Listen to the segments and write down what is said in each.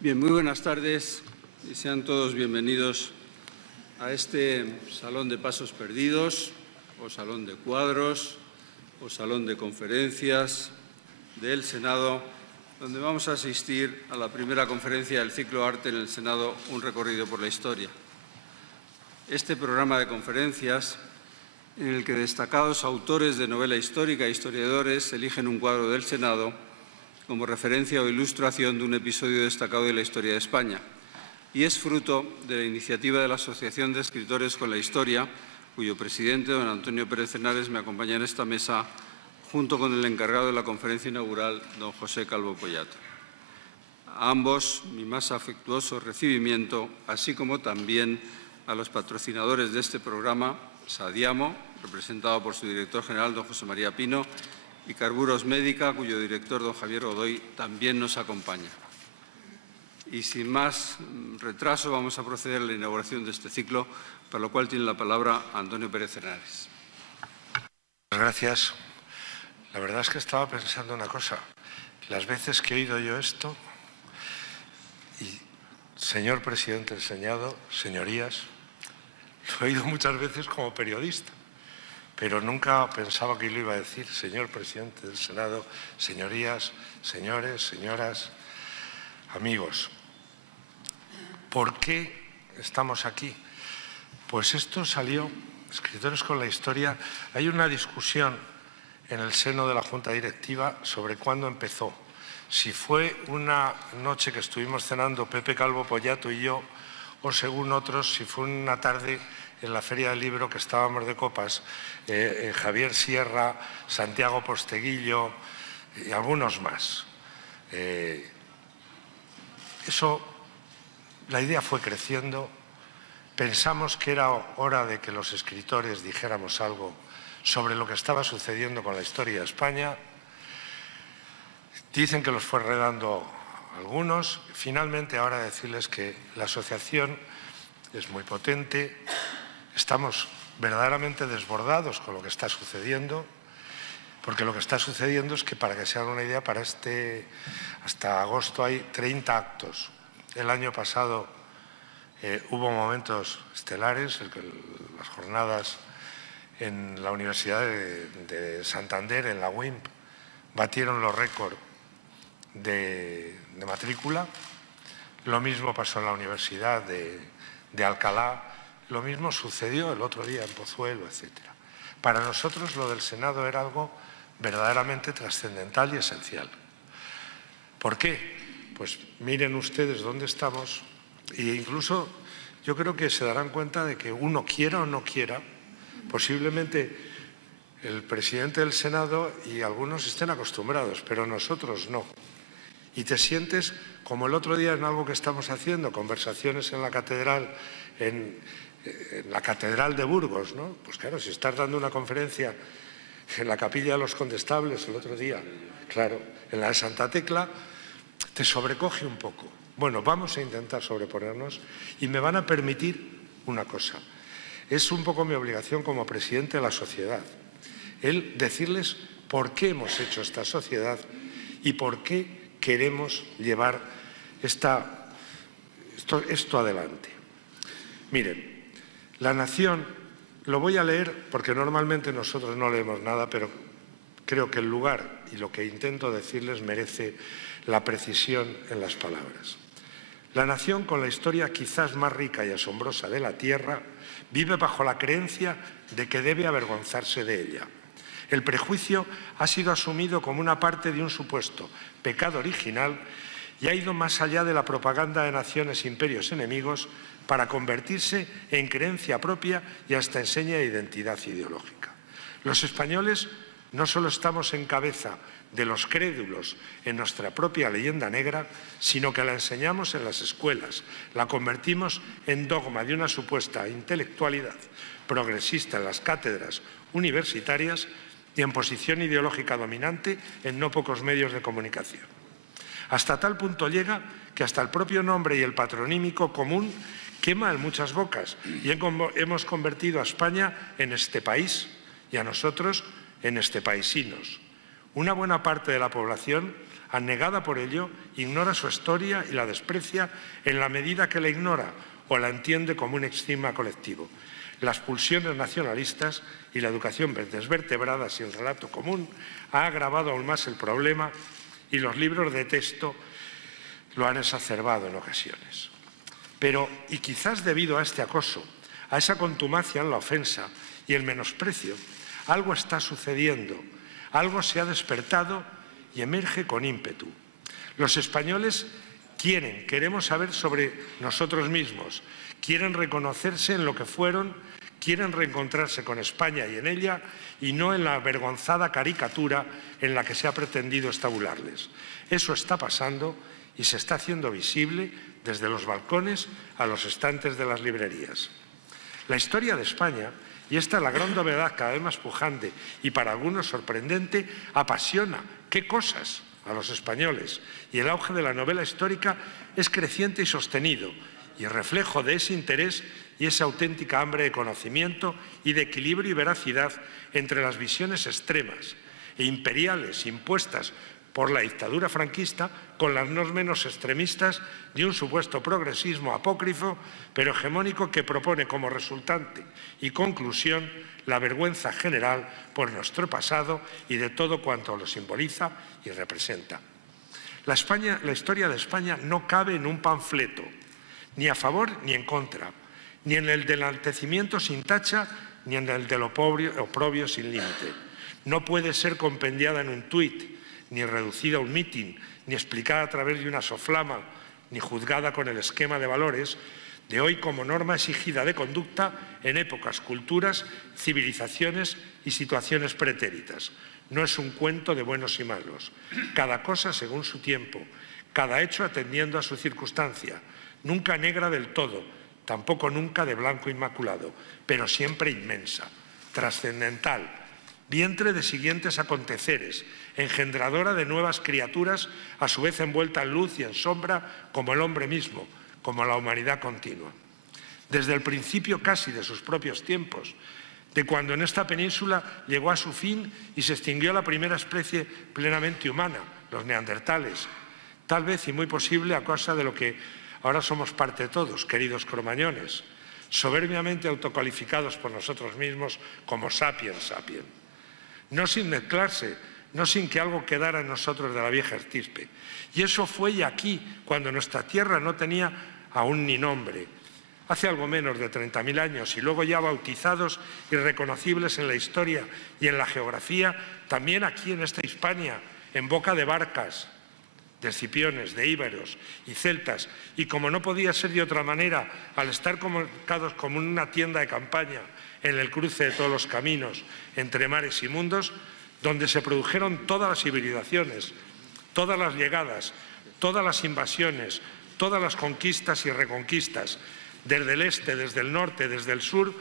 Bien, muy buenas tardes y sean todos bienvenidos a este Salón de Pasos Perdidos, o Salón de Cuadros, o Salón de Conferencias del Senado, donde vamos a asistir a la primera conferencia del ciclo Arte en el Senado, un recorrido por la historia. Este programa de conferencias, en el que destacados autores de novela histórica e historiadores eligen un cuadro del Senado como referencia o ilustración de un episodio destacado de la historia de España, y es fruto de la iniciativa de la Asociación de Escritores con la Historia, cuyo presidente, don Antonio Pérez Henares, me acompaña en esta mesa, junto con el encargado de la conferencia inaugural, don José Calvo Pollato. A ambos, mi más afectuoso recibimiento, así como también a los patrocinadores de este programa, Sadiamo, representado por su director general, don José María Pino, y Carburos Médica, cuyo director, don Javier Godoy, también nos acompaña. Y sin más retraso, vamos a proceder a la inauguración de este ciclo, para lo cual tiene la palabra Antonio Pérez Henares. Gracias. La verdad es que estaba pensando una cosa. Las veces que he oído yo esto, y señor presidente del Senado, señorías, lo he oído muchas veces como periodista, pero nunca pensaba que lo iba a decir, señor presidente del Senado, señorías, señores, señoras, amigos. ¿Por qué estamos aquí? Pues esto salió, Escritores con la Historia. Hay una discusión en el seno de la Junta Directiva sobre cuándo empezó. Si fue una noche que estuvimos cenando Pepe Calvo Pollato y yo, o según otros, si fue una tarde en la Feria del Libro que estábamos de copas, Javier Sierra, Santiago Posteguillo y algunos más. La idea fue creciendo. Pensamos que era hora de que los escritores dijéramos algo sobre lo que estaba sucediendo con la historia de España. Dicen que los fue redando algunos. Finalmente, ahora decirles que la asociación es muy potente. Estamos verdaderamente desbordados con lo que está sucediendo, porque lo que está sucediendo es que, para que se hagan una idea, hasta agosto hay 30 actos. El año pasado hubo momentos estelares, las jornadas en la Universidad de Santander, en la UIMP, batieron los récords de matrícula. Lo mismo pasó en la Universidad de Alcalá, lo mismo sucedió el otro día en Pozuelo, etc. Para nosotros lo del Senado era algo verdaderamente trascendental y esencial. ¿Por qué? Pues miren ustedes dónde estamos, e incluso yo creo que se darán cuenta de que uno quiera o no quiera, posiblemente el presidente del Senado y algunos estén acostumbrados, pero nosotros no. Y te sientes como el otro día en algo que estamos haciendo, conversaciones en la catedral, en la Catedral de Burgos, ¿no? Pues claro, si estás dando una conferencia en la Capilla de los Condestables el otro día, claro, en la de Santa Tecla, te sobrecoge un poco. Bueno, vamos a intentar sobreponernos y me van a permitir una cosa. Es un poco mi obligación como presidente de la sociedad, el decirles por qué hemos hecho esta sociedad y por qué queremos llevar esto adelante. Miren, La Nación, lo voy a leer porque normalmente nosotros no leemos nada, pero creo que el lugar y lo que intento decirles merece la precisión en las palabras. La nación, con la historia quizás más rica y asombrosa de la tierra, vive bajo la creencia de que debe avergonzarse de ella. El prejuicio ha sido asumido como una parte de un supuesto pecado original y ha ido más allá de la propaganda de naciones e imperios enemigos para convertirse en creencia propia y hasta en seña de identidad ideológica. Los españoles no solo estamos en cabeza de los crédulos en nuestra propia leyenda negra, sino que la enseñamos en las escuelas, la convertimos en dogma de una supuesta intelectualidad progresista en las cátedras universitarias y en posición ideológica dominante en no pocos medios de comunicación. Hasta tal punto llega que hasta el propio nombre y el patronímico común quema en muchas bocas y hemos convertido a España en este país y a nosotros en estepaisinos. Una buena parte de la población Anegada por ello, ignora su historia y la desprecia en la medida que la ignora o la entiende como un estigma colectivo. Las pulsiones nacionalistas y la educación desvertebrada sin relato común ha agravado aún más el problema y los libros de texto lo han exacerbado en ocasiones. Pero, y quizás debido a este acoso, a esa contumacia en la ofensa y el menosprecio, algo está sucediendo, algo se ha despertado y emerge con ímpetu. Los españoles queremos saber sobre nosotros mismos, quieren reconocerse en lo que fueron, quieren reencontrarse con España y en ella, y no en la avergonzada caricatura en la que se ha pretendido estabularles. Eso está pasando y se está haciendo visible desde los balcones a los estantes de las librerías. La historia de España, y esta es la gran novedad cada vez más pujante y para algunos sorprendente, apasiona. ¿Qué cosas? A los españoles. Y el auge de la novela histórica es creciente y sostenido, y reflejo de ese interés y esa auténtica hambre de conocimiento y de equilibrio y veracidad entre las visiones extremas e imperiales impuestas por la dictadura franquista con las no menos extremistas de un supuesto progresismo apócrifo pero hegemónico que propone como resultante y conclusión la vergüenza general por nuestro pasado y de todo cuanto lo simboliza y representa. La historia de España no cabe en un panfleto, ni a favor ni en contra, ni en el del enaltecimiento sin tacha, ni en el del oprobio sin límite. No puede ser compendiada en un tuit, ni reducida a un mitin, ni explicada a través de una soflama, ni juzgada con el esquema de valores de hoy como norma exigida de conducta en épocas, culturas, civilizaciones y situaciones pretéritas. No es un cuento de buenos y malos, cada cosa según su tiempo, cada hecho atendiendo a su circunstancia, nunca negra del todo, tampoco nunca de blanco inmaculado, pero siempre inmensa, trascendental, vientre de siguientes aconteceres, engendradora de nuevas criaturas, a su vez envuelta en luz y en sombra, como el hombre mismo, como la humanidad continua. Desde el principio casi de sus propios tiempos, de cuando en esta península llegó a su fin y se extinguió la primera especie plenamente humana, los neandertales, tal vez y muy posible a causa de lo que ahora somos parte todos, queridos cromañones, soberbiamente autocalificados por nosotros mismos como sapiens sapiens. No sin mezclarse, no sin que algo quedara en nosotros de la vieja estirpe. Y eso fue ya aquí, cuando nuestra tierra no tenía aún ni nombre, hace algo menos de 30.000 años, y luego ya bautizados y reconocibles en la historia y en la geografía, también aquí en esta Hispania, en boca de barcas, de escipiones, de íberos y celtas, y como no podía ser de otra manera, al estar colocados como una tienda de campaña en el cruce de todos los caminos entre mares y mundos, donde se produjeron todas las civilizaciones, todas las llegadas, todas las invasiones, todas las conquistas y reconquistas, desde el este, desde el norte, desde el sur,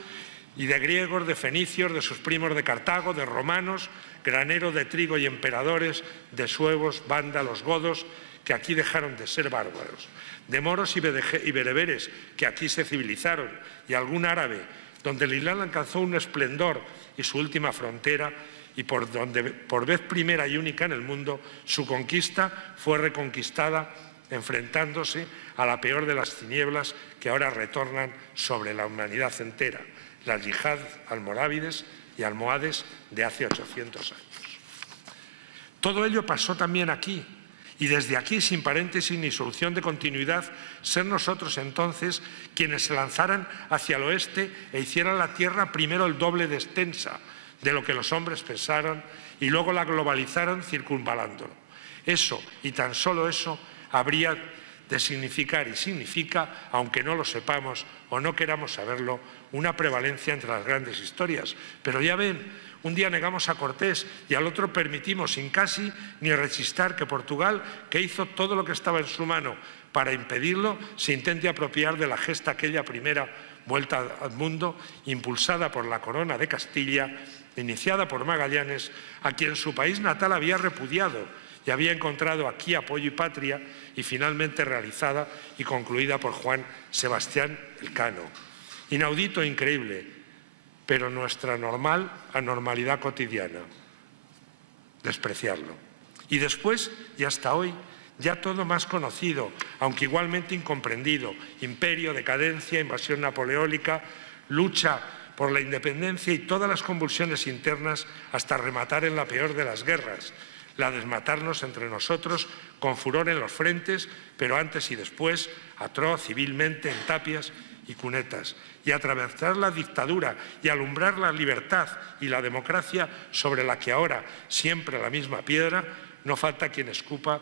y de griegos, de fenicios, de sus primos de Cartago, de romanos, granero de trigo y emperadores, de suevos, vándalos, godos, que aquí dejaron de ser bárbaros, de moros y bereberes, que aquí se civilizaron, y algún árabe, donde el Islam alcanzó un esplendor y su última frontera, y por donde, por vez primera y única en el mundo, su conquista fue reconquistada enfrentándose a la peor de las tinieblas que ahora retornan sobre la humanidad entera, las yihad almorávides y almohades de hace 800 años. Todo ello pasó también aquí, y desde aquí, sin paréntesis ni solución de continuidad, ser nosotros entonces quienes se lanzaran hacia el oeste e hicieran la tierra primero el doble de extensa de lo que los hombres pensaron y luego la globalizaron circunvalándolo. Eso, y tan solo eso, habría de significar y significa, aunque no lo sepamos o no queramos saberlo, una prevalencia entre las grandes historias. Pero ya ven, un día negamos a Cortés y al otro permitimos sin casi ni rechistar que Portugal, que hizo todo lo que estaba en su mano para impedirlo, se intente apropiar de la gesta aquella primera vuelta al mundo, impulsada por la corona de Castilla, iniciada por Magallanes, a quien su país natal había repudiado y había encontrado aquí apoyo y patria, y finalmente realizada y concluida por Juan Sebastián Elcano. Inaudito e increíble, pero nuestra anormalidad cotidiana, despreciarlo. Y después, y hasta hoy, ya todo más conocido, aunque igualmente incomprendido: imperio, decadencia, invasión napoleónica, lucha por la independencia y todas las convulsiones internas hasta rematar en la peor de las guerras, la de matarnos entre nosotros con furor en los frentes, pero antes y después, atroz, civilmente, en tapias y cunetas, y atravesar la dictadura y alumbrar la libertad y la democracia sobre la que ahora, siempre la misma piedra, no falta quien escupa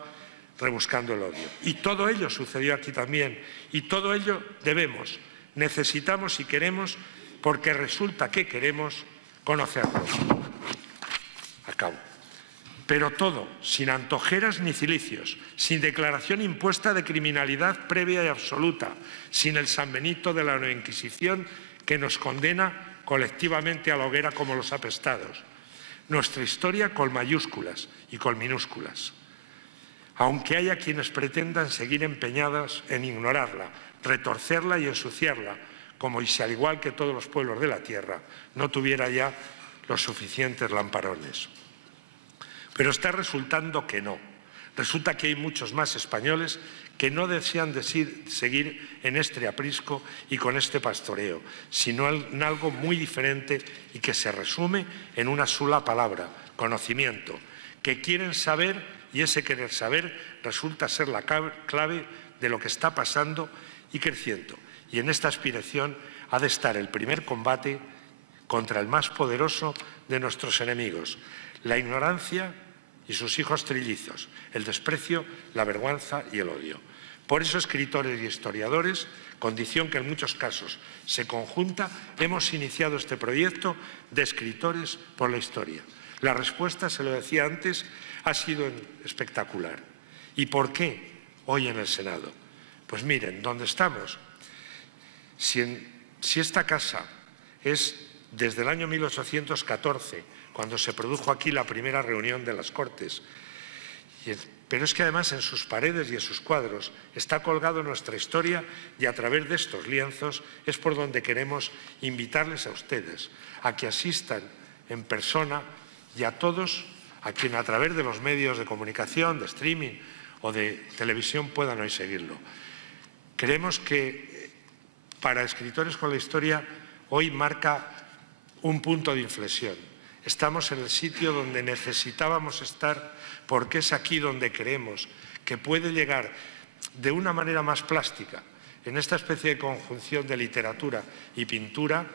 rebuscando el odio. Y todo ello sucedió aquí también, y todo ello debemos, necesitamos y queremos, porque resulta que queremos conocerlo. Acabo. Pero todo, sin antojeras ni cilicios, sin declaración impuesta de criminalidad previa y absoluta, sin el San Benito de la Nueva Inquisición que nos condena colectivamente a la hoguera como los apestados. Nuestra historia con mayúsculas y con minúsculas. Aunque haya quienes pretendan seguir empeñadas en ignorarla, retorcerla y ensuciarla, como si al igual que todos los pueblos de la tierra no tuviera ya los suficientes lamparones. Pero está resultando que no. Resulta que hay muchos más españoles que no desean seguir en este aprisco y con este pastoreo, sino en algo muy diferente y que se resume en una sola palabra: conocimiento, que quieren saber, y ese querer saber resulta ser la clave de lo que está pasando y creciendo. Y en esta aspiración ha de estar el primer combate contra el más poderoso de nuestros enemigos: la ignorancia y sus hijos trillizos, el desprecio, la vergüenza y el odio. Por eso, escritores y historiadores, condición que en muchos casos se conjunta, hemos iniciado este proyecto de Escritores por la Historia. La respuesta, se lo decía antes, ha sido espectacular. ¿Y por qué hoy en el Senado? Pues miren, ¿dónde estamos? Si esta casa es desde el año 1814, cuando se produjo aquí la primera reunión de las Cortes, pero es que además en sus paredes y en sus cuadros está colgado nuestra historia, y a través de estos lienzos es por donde queremos invitarles a ustedes a que asistan en persona, y a todos a quien a través de los medios de comunicación, de streaming o de televisión puedan hoy seguirlo. Creemos que para Escritores con la Historia hoy marca un punto de inflexión. Estamos en el sitio donde necesitábamos estar, porque es aquí donde creemos que puede llegar de una manera más plástica, en esta especie de conjunción de literatura y pintura,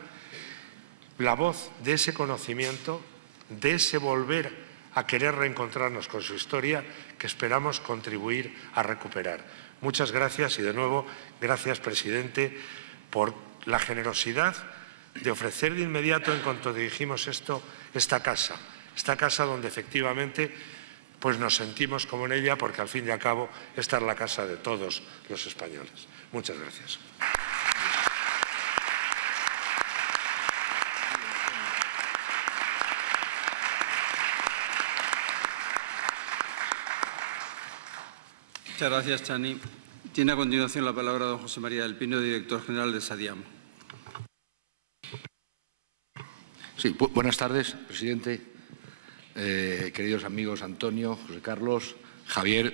la voz de ese conocimiento, de ese volver a querer reencontrarnos con su historia, que esperamos contribuir a recuperar. Muchas gracias y, de nuevo, gracias, presidente, por la generosidad de ofrecer de inmediato, en cuanto dijimos esto, esta casa donde efectivamente pues nos sentimos como en ella, porque al fin y al cabo esta es la casa de todos los españoles. Muchas gracias. Muchas gracias, Chani. Tiene a continuación la palabra don José María del Pino, director general de Sadiamo. Sí, buenas tardes, presidente, queridos amigos Antonio, José Carlos, Javier.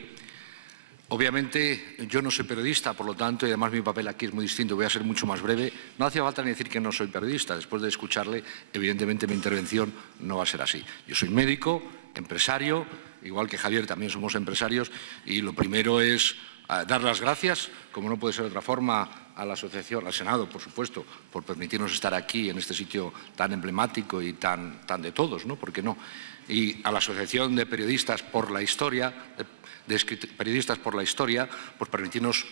Obviamente yo no soy periodista, por lo tanto, y además mi papel aquí es muy distinto, voy a ser mucho más breve. No hacía falta ni decir que no soy periodista. Después de escucharle, evidentemente mi intervención no va a ser así. Yo soy médico, empresario, igual que Javier también somos empresarios, y lo primero es dar las gracias, como no puede ser de otra forma, a la asociación, al Senado, por supuesto, por permitirnos estar aquí en este sitio tan emblemático y tan de todos, ¿no? ¿Por qué no? Y a la Asociación de Periodistas por la Historia, Periodistas por la Historia, por permitirnos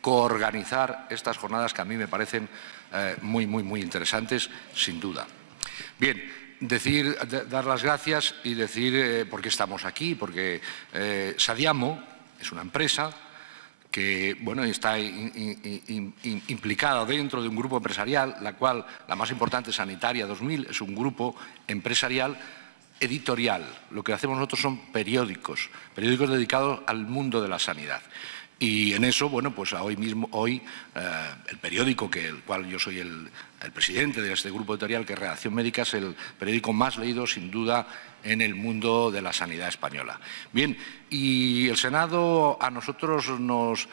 coorganizar estas jornadas que a mí me parecen muy interesantes, sin duda. Bien, dar las gracias y decir por qué estamos aquí, porque Sadiamo es una empresa que está implicada dentro de un grupo empresarial, la más importante, Sanitaria 2000, es un grupo empresarial editorial. Lo que hacemos nosotros son periódicos dedicados al mundo de la sanidad. Y en eso, bueno, pues hoy el periódico, el cual yo soy el presidente de este grupo editorial, que es Redacción Médica, es el periódico más leído, sin duda, en el mundo de la sanidad española. Bien, y el Senado a nosotros nos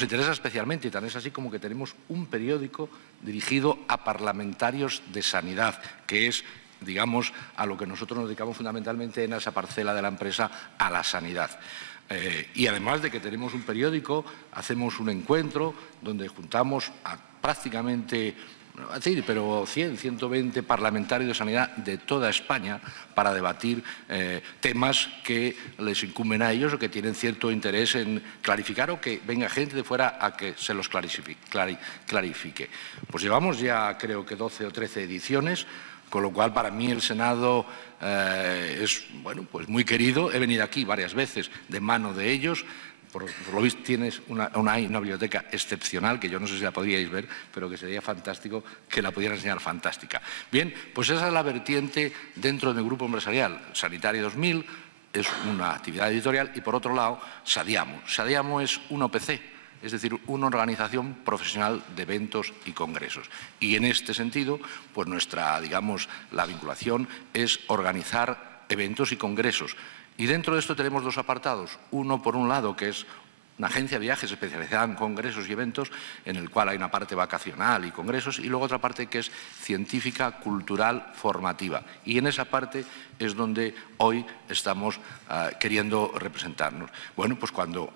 interesa especialmente, y tan es así como que tenemos un periódico dirigido a parlamentarios de sanidad, que es, digamos, a lo que nosotros nos dedicamos fundamentalmente en esa parcela de la empresa, a la sanidad. Y además de que tenemos un periódico, hacemos un encuentro donde juntamos a prácticamente, pero 100, 120 parlamentarios de sanidad de toda España para debatir temas que les incumben a ellos o que tienen cierto interés en clarificar, o que venga gente de fuera a que se los clarifique. Pues llevamos ya, creo que 12 o 13 ediciones, con lo cual para mí el Senado es, bueno, pues muy querido. He venido aquí varias veces de mano de ellos. Por lo visto tienes una biblioteca excepcional, que yo no sé si la podríais ver, pero que sería fantástico que la pudieran enseñar, fantástica. Bien, pues esa es la vertiente dentro del grupo empresarial. Sanitario 2000 es una actividad editorial y, por otro lado, Sadiamo. Sadiamo es un OPC, es decir, una organización profesional de eventos y congresos. Y en este sentido, pues digamos, la vinculación es organizar eventos y congresos. Y dentro de esto tenemos dos apartados. Uno, por un lado, que es una agencia de viajes especializada en congresos y eventos, en el cual hay una parte vacacional y congresos, y luego otra parte que es científica, cultural, formativa. Y en esa parte es donde hoy estamos queriendo representarnos. Bueno, pues cuando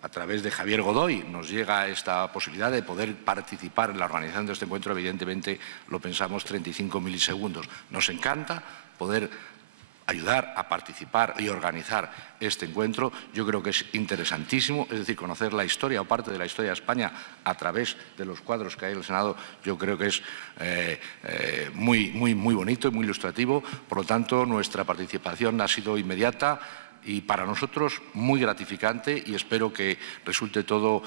a través de Javier Godoy nos llega esta posibilidad de poder participar en la organización de este encuentro, evidentemente lo pensamos 35 milisegundos. Nos encanta poder ayudar a participar y organizar este encuentro. Yo creo que es interesantísimo, es decir, conocer la historia o parte de la historia de España a través de los cuadros que hay en el Senado. Yo creo que es muy bonito y muy ilustrativo. Por lo tanto, nuestra participación ha sido inmediata y para nosotros muy gratificante, y espero que resulte todo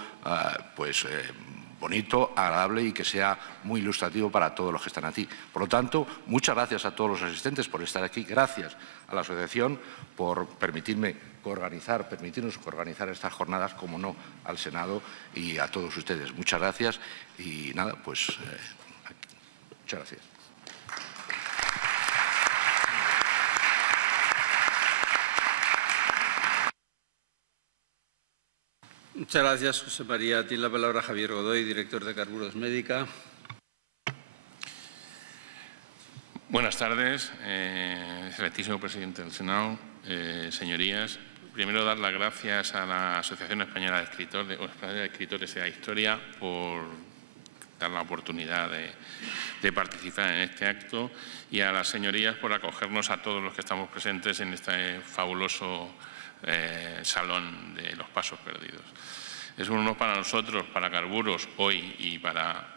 bonito, agradable y que sea muy ilustrativo para todos los que están aquí. Por lo tanto, muchas gracias a todos los asistentes por estar aquí. Gracias a la asociación por permitirnos organizar estas jornadas, como no, al Senado y a todos ustedes. Muchas gracias y nada, pues muchas gracias. Muchas gracias, José María. Tiene la palabra Javier Godoy, director de Carburos Médica. Buenas tardes, excelentísimo presidente del Senado, señorías. Primero, dar las gracias a la Asociación Española de Escritores de la Historia por dar la oportunidad de participar en este acto, y a las señorías por acogernos a todos los que estamos presentes en este fabuloso Salón de los Pasos Perdidos. Es un honor para nosotros, para Carburos hoy, y para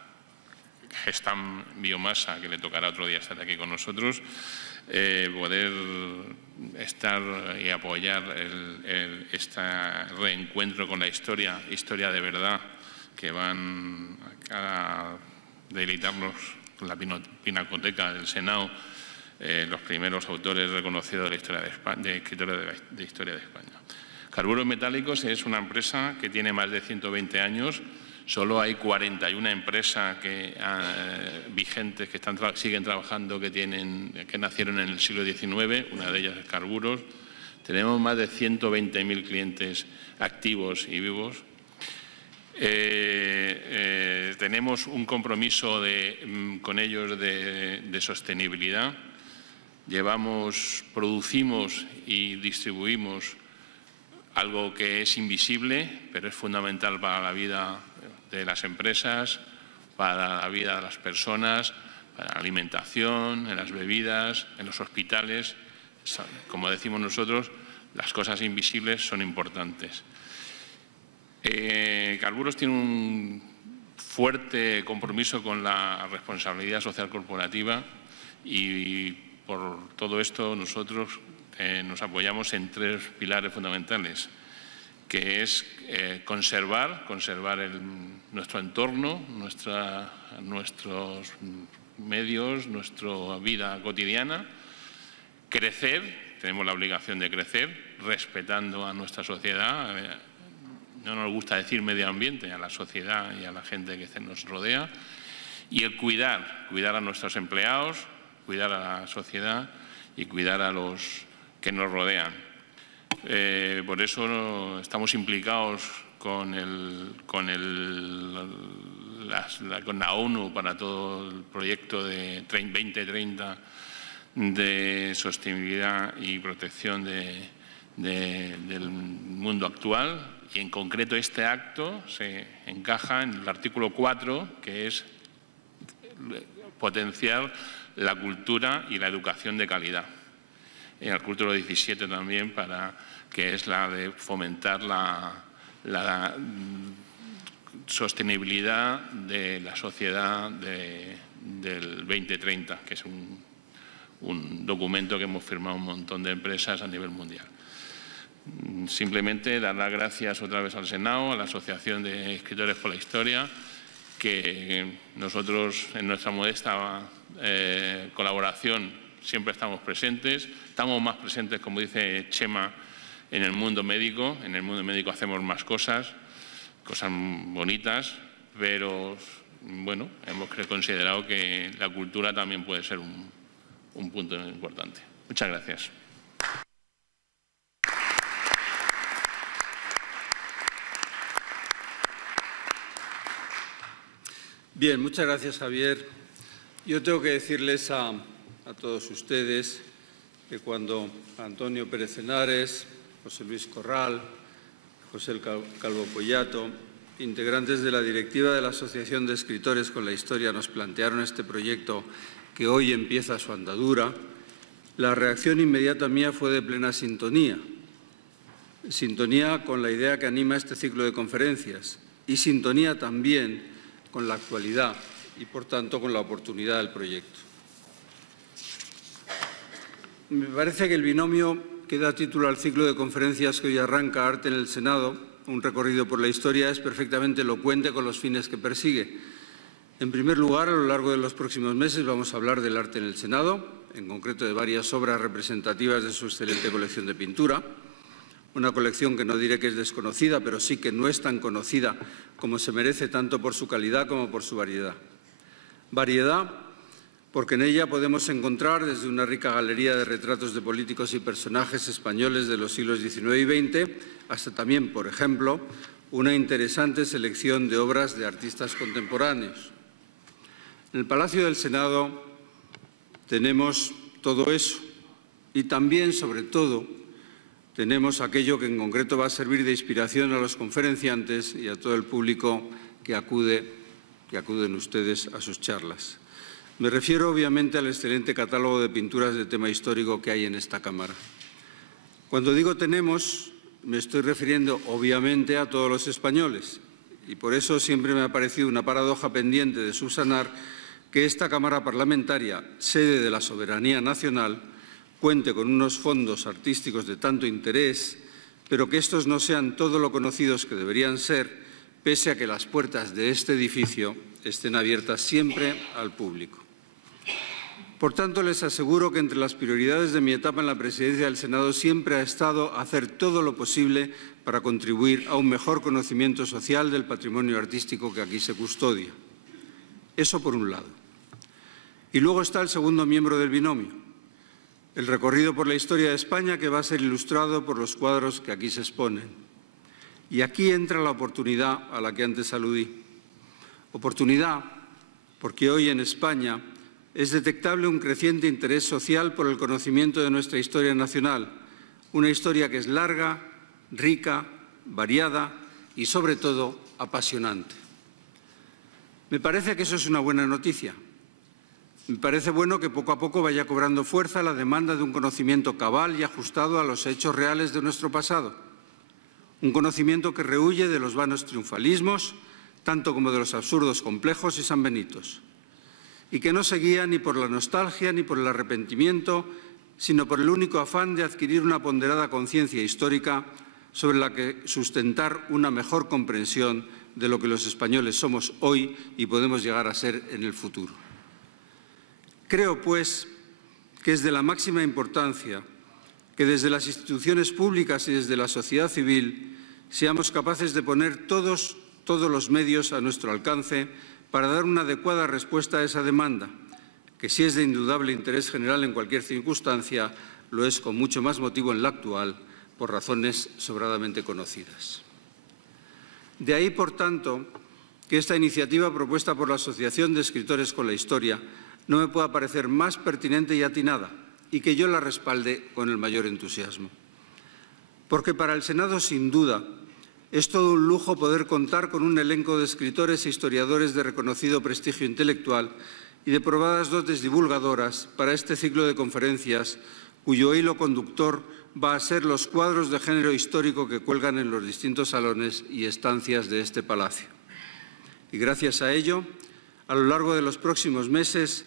Gestam Biomasa, que le tocará otro día estar aquí con nosotros, poder estar y apoyar este reencuentro con la historia de verdad, que van a deleitarnos con la pinacoteca del Senado, los primeros autores reconocidos de la historia de España, de escritores de historia de España. Carburos Metálicos es una empresa que tiene más de 120 años. Solo hay 41 empresas vigentes que siguen trabajando, que nacieron en el siglo XIX. Una de ellas es Carburos. Tenemos más de 120.000 clientes activos y vivos. Tenemos un compromiso con ellos de sostenibilidad. Producimos y distribuimos algo que es invisible, pero es fundamental para la vida de las empresas, para la vida de las personas, para la alimentación, en las bebidas, en los hospitales. Como decimos nosotros, las cosas invisibles son importantes. Carburos tiene un fuerte compromiso con la responsabilidad social corporativa, y por todo esto nosotros nos apoyamos en tres pilares fundamentales, que es conservar nuestro entorno, nuestros medios, nuestra vida cotidiana, crecer, tenemos la obligación de crecer, respetando a nuestra sociedad, no nos gusta decir medio ambiente, a la sociedad y a la gente que nos rodea, y el cuidar a nuestros empleados, cuidar a la sociedad y cuidar a los que nos rodean. Por eso estamos implicados con la ONU para todo el proyecto de 2030 de sostenibilidad y protección del mundo actual, y en concreto este acto se encaja en el artículo 4, que es potenciar la cultura y la educación de calidad. En el artículo 17 también, que es la de fomentar la sostenibilidad de la sociedad del 2030, que es un documento que hemos firmado un montón de empresas a nivel mundial. Simplemente dar las gracias otra vez al Senado, a la Asociación de Escritores por la Historia, que nosotros en nuestra modesta colaboración siempre estamos presentes. Estamos más presentes, como dice Chema, en el mundo médico. En el mundo médico hacemos más cosas bonitas, pero bueno, hemos considerado que la cultura también puede ser un punto importante. Muchas gracias. Bien, muchas gracias, Javier. Yo tengo que decirles a todos ustedes que cuando Antonio Pérez Henares, José Luis Corral, José Calvo Pollato, integrantes de la directiva de la Asociación de Escritores con la Historia, nos plantearon este proyecto que hoy empieza su andadura, la reacción inmediata mía fue de plena sintonía. Sintonía con la idea que anima este ciclo de conferencias y sintonía también con la actualidad y, por tanto, con la oportunidad del proyecto. Me parece que el binomio que da título al ciclo de conferencias que hoy arranca, Arte en el Senado, un recorrido por la historia, es perfectamente elocuente con los fines que persigue. En primer lugar, a lo largo de los próximos meses vamos a hablar del arte en el Senado, en concreto de varias obras representativas de su excelente colección de pintura, una colección que no diré que es desconocida, pero sí que no es tan conocida como se merece, tanto por su calidad como por su variedad. Variedad porque en ella podemos encontrar desde una rica galería de retratos de políticos y personajes españoles de los siglos XIX y XX hasta también, por ejemplo, una interesante selección de obras de artistas contemporáneos. En el Palacio del Senado tenemos todo eso y también, sobre todo, tenemos aquello que en concreto va a servir de inspiración a los conferenciantes y a todo el público que acuden ustedes a sus charlas. Me refiero obviamente al excelente catálogo de pinturas de tema histórico que hay en esta Cámara. Cuando digo tenemos, me estoy refiriendo obviamente a todos los españoles y por eso siempre me ha parecido una paradoja pendiente de subsanar que esta Cámara parlamentaria, sede de la soberanía nacional, cuente con unos fondos artísticos de tanto interés, pero que estos no sean todo lo conocidos que deberían ser, pese a que las puertas de este edificio estén abiertas siempre al público. Por tanto, les aseguro que entre las prioridades de mi etapa en la presidencia del Senado siempre ha estado hacer todo lo posible para contribuir a un mejor conocimiento social del patrimonio artístico que aquí se custodia. Eso por un lado. Y luego está el segundo miembro del binomio, el recorrido por la historia de España, que va a ser ilustrado por los cuadros que aquí se exponen. Y aquí entra la oportunidad a la que antes aludí. Oportunidad porque hoy en España es detectable un creciente interés social por el conocimiento de nuestra historia nacional, una historia que es larga, rica, variada y, sobre todo, apasionante. Me parece que eso es una buena noticia. Me parece bueno que poco a poco vaya cobrando fuerza la demanda de un conocimiento cabal y ajustado a los hechos reales de nuestro pasado. Un conocimiento que rehuye de los vanos triunfalismos, tanto como de los absurdos complejos y sanbenitos. Y que no se guía ni por la nostalgia ni por el arrepentimiento, sino por el único afán de adquirir una ponderada conciencia histórica sobre la que sustentar una mejor comprensión de lo que los españoles somos hoy y podemos llegar a ser en el futuro. Creo, pues, que es de la máxima importancia que desde las instituciones públicas y desde la sociedad civil seamos capaces de poner todos los medios a nuestro alcance para dar una adecuada respuesta a esa demanda, que si es de indudable interés general en cualquier circunstancia, lo es con mucho más motivo en la actual, por razones sobradamente conocidas. De ahí, por tanto, que esta iniciativa propuesta por la Asociación de Escritores con la Historia no me pueda parecer más pertinente y atinada, y que yo la respalde con el mayor entusiasmo. Porque para el Senado, sin duda, es todo un lujo poder contar con un elenco de escritores e historiadores de reconocido prestigio intelectual y de probadas dotes divulgadoras para este ciclo de conferencias cuyo hilo conductor va a ser los cuadros de género histórico que cuelgan en los distintos salones y estancias de este palacio. Y gracias a ello, a lo largo de los próximos meses,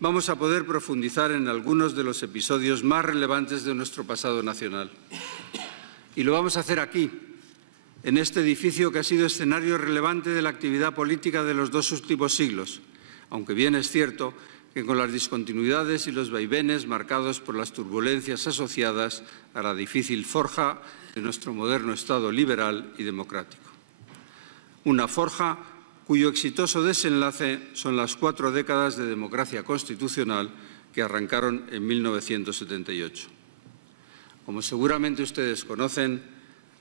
vamos a poder profundizar en algunos de los episodios más relevantes de nuestro pasado nacional. Y lo vamos a hacer aquí, en este edificio que ha sido escenario relevante de la actividad política de los 2 últimos siglos, aunque bien es cierto que con las discontinuidades y los vaivenes marcados por las turbulencias asociadas a la difícil forja de nuestro moderno Estado liberal y democrático. Una forja cuyo exitoso desenlace son las 4 décadas de democracia constitucional que arrancaron en 1978. Como seguramente ustedes conocen,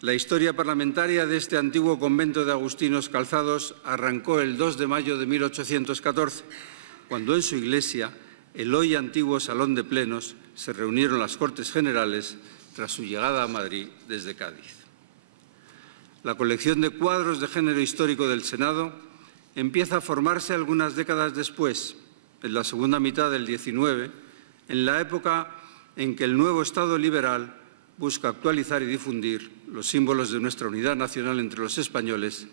la historia parlamentaria de este antiguo convento de agustinos calzados arrancó el 2 de mayo de 1814, cuando en su iglesia, el hoy antiguo Salón de Plenos, se reunieron las Cortes Generales tras su llegada a Madrid desde Cádiz. La colección de cuadros de género histórico del Senado empieza a formarse algunas décadas después, en la segunda mitad del XIX, en la época en que el nuevo Estado liberal busca actualizar y difundir los símbolos de nuestra unidad nacional entre los españoles,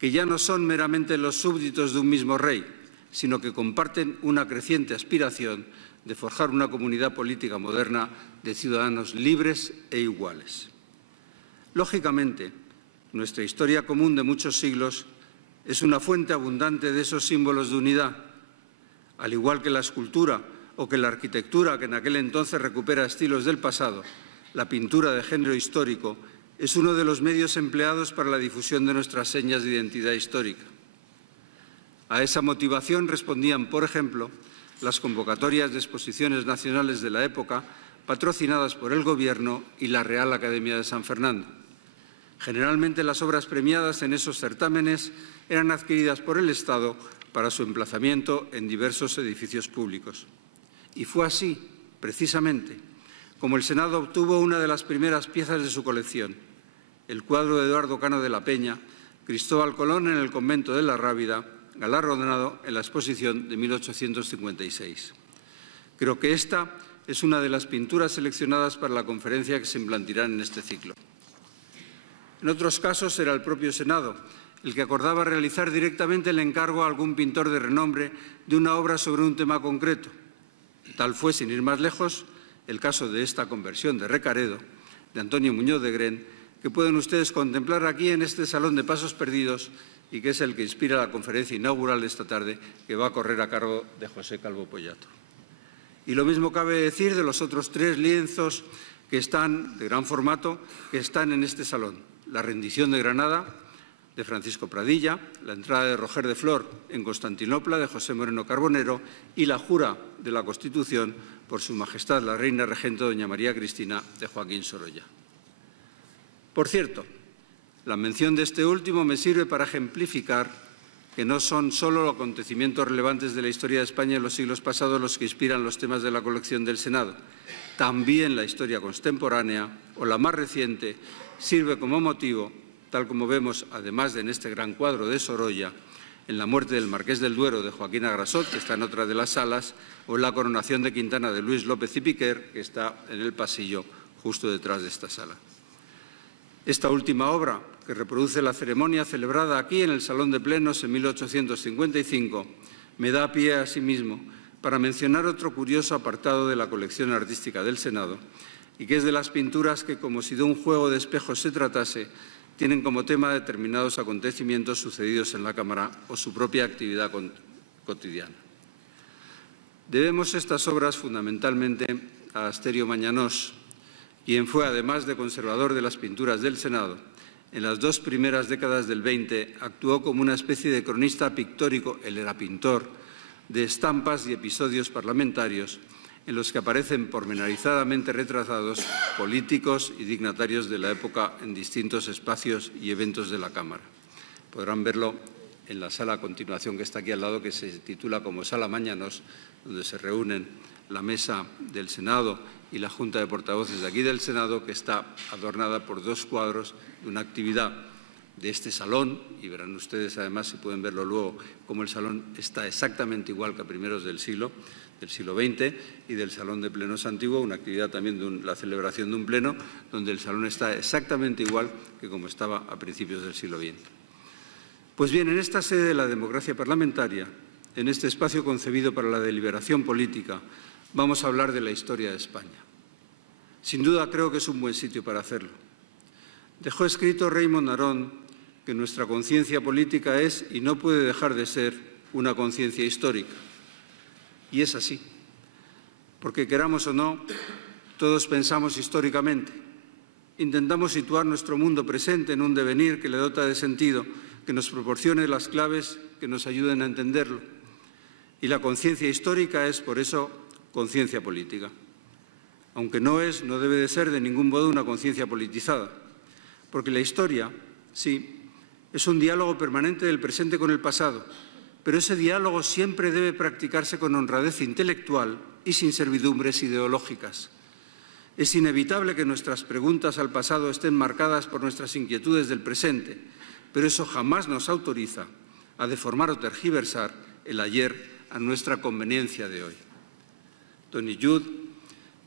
que ya no son meramente los súbditos de un mismo rey, sino que comparten una creciente aspiración de forjar una comunidad política moderna de ciudadanos libres e iguales. Lógicamente, nuestra historia común de muchos siglos es una fuente abundante de esos símbolos de unidad, al igual que la escultura o que la arquitectura, que en aquel entonces recupera estilos del pasado. La pintura de género histórico es uno de los medios empleados para la difusión de nuestras señas de identidad histórica. A esa motivación respondían, por ejemplo, las convocatorias de exposiciones nacionales de la época, patrocinadas por el Gobierno y la Real Academia de San Fernando. Generalmente las obras premiadas en esos certámenes eran adquiridas por el Estado para su emplazamiento en diversos edificios públicos. Y fue así, precisamente, como el Senado obtuvo una de las primeras piezas de su colección, el cuadro de Eduardo Cano de la Peña, Cristóbal Colón en el convento de la Rábida, galardonado en la exposición de 1856. Creo que esta es una de las pinturas seleccionadas para la conferencia que se implantará en este ciclo. En otros casos era el propio Senado el que acordaba realizar directamente el encargo a algún pintor de renombre de una obra sobre un tema concreto. Tal fue, sin ir más lejos, el caso de esta conversión de Recaredo, de Antonio Muñoz de Gren, que pueden ustedes contemplar aquí en este Salón de Pasos Perdidos y que es el que inspira la conferencia inaugural de esta tarde, que va a correr a cargo de José Calvo Pollato. Y lo mismo cabe decir de los otros 3 lienzos que están, de gran formato, que están en este salón. La rendición de Granada, de Francisco Pradilla, la entrada de Roger de Flor en Constantinopla, de José Moreno Carbonero, y la jura de la Constitución por Su Majestad la Reina Regente doña María Cristina, de Joaquín Sorolla. Por cierto, la mención de este último me sirve para ejemplificar que no son solo los acontecimientos relevantes de la historia de España en los siglos pasados los que inspiran los temas de la colección del Senado. También la historia contemporánea, o la más reciente, sirve como motivo, tal como vemos, además de en este gran cuadro de Sorolla, en la muerte del Marqués del Duero de Joaquín Agrasot, que está en otra de las salas, o en la coronación de Quintana de Luis López y Piquer, que está en el pasillo justo detrás de esta sala. Esta última obra, que reproduce la ceremonia celebrada aquí en el Salón de Plenos en 1855, me da pie a sí mismo para mencionar otro curioso apartado de la colección artística del Senado, y que es de las pinturas que, como si de un juego de espejos se tratase, tienen como tema determinados acontecimientos sucedidos en la Cámara o su propia actividad cotidiana. Debemos estas obras fundamentalmente a Asterio Mañanós, quien fue, además de conservador de las pinturas del Senado, en las 2 primeras décadas del XX, actuó como una especie de cronista pictórico, él era pintor, de estampas y episodios parlamentarios en los que aparecen pormenorizadamente retratados políticos y dignatarios de la época en distintos espacios y eventos de la Cámara. Podrán verlo en la sala a continuación, que está aquí al lado, que se titula como Sala Mañanos, donde se reúnen la mesa del Senado y la Junta de Portavoces de aquí del Senado, que está adornada por 2 cuadros de una actividad de este salón, y verán ustedes además, si pueden verlo luego, cómo el salón está exactamente igual que a primeros del siglo XX, y del Salón de Plenos antiguo, una actividad también de la celebración de un pleno, donde el salón está exactamente igual que como estaba a principios del siglo XX. Pues bien, en esta sede de la democracia parlamentaria, en este espacio concebido para la deliberación política, vamos a hablar de la historia de España. Sin duda creo que es un buen sitio para hacerlo. Dejó escrito Raymond Aron que nuestra conciencia política es y no puede dejar de ser una conciencia histórica. Y es así, porque queramos o no, todos pensamos históricamente. Intentamos situar nuestro mundo presente en un devenir que le dota de sentido, que nos proporcione las claves que nos ayuden a entenderlo. Y la conciencia histórica es, por eso, conciencia política. Aunque no debe de ser de ningún modo una conciencia politizada, porque la historia, sí, es un diálogo permanente del presente con el pasado, pero ese diálogo siempre debe practicarse con honradez intelectual y sin servidumbres ideológicas. Es inevitable que nuestras preguntas al pasado estén marcadas por nuestras inquietudes del presente, pero eso jamás nos autoriza a deformar o tergiversar el ayer a nuestra conveniencia de hoy. Tony Judt,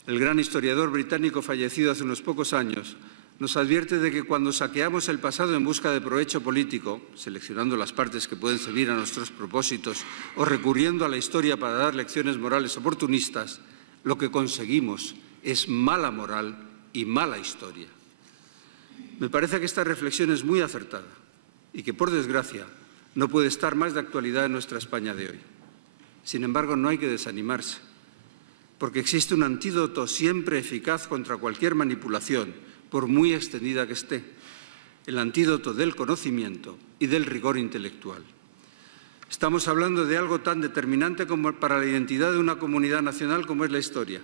el gran historiador británico fallecido hace unos pocos años, nos advierte de que cuando saqueamos el pasado en busca de provecho político, seleccionando las partes que pueden servir a nuestros propósitos o recurriendo a la historia para dar lecciones morales oportunistas, lo que conseguimos es mala moral y mala historia. Me parece que esta reflexión es muy acertada y que, por desgracia, no puede estar más de actualidad en nuestra España de hoy. Sin embargo, no hay que desanimarse, porque existe un antídoto siempre eficaz contra cualquier manipulación, por muy extendida que esté, el antídoto del conocimiento y del rigor intelectual. Estamos hablando de algo tan determinante como para la identidad de una comunidad nacional como es la historia.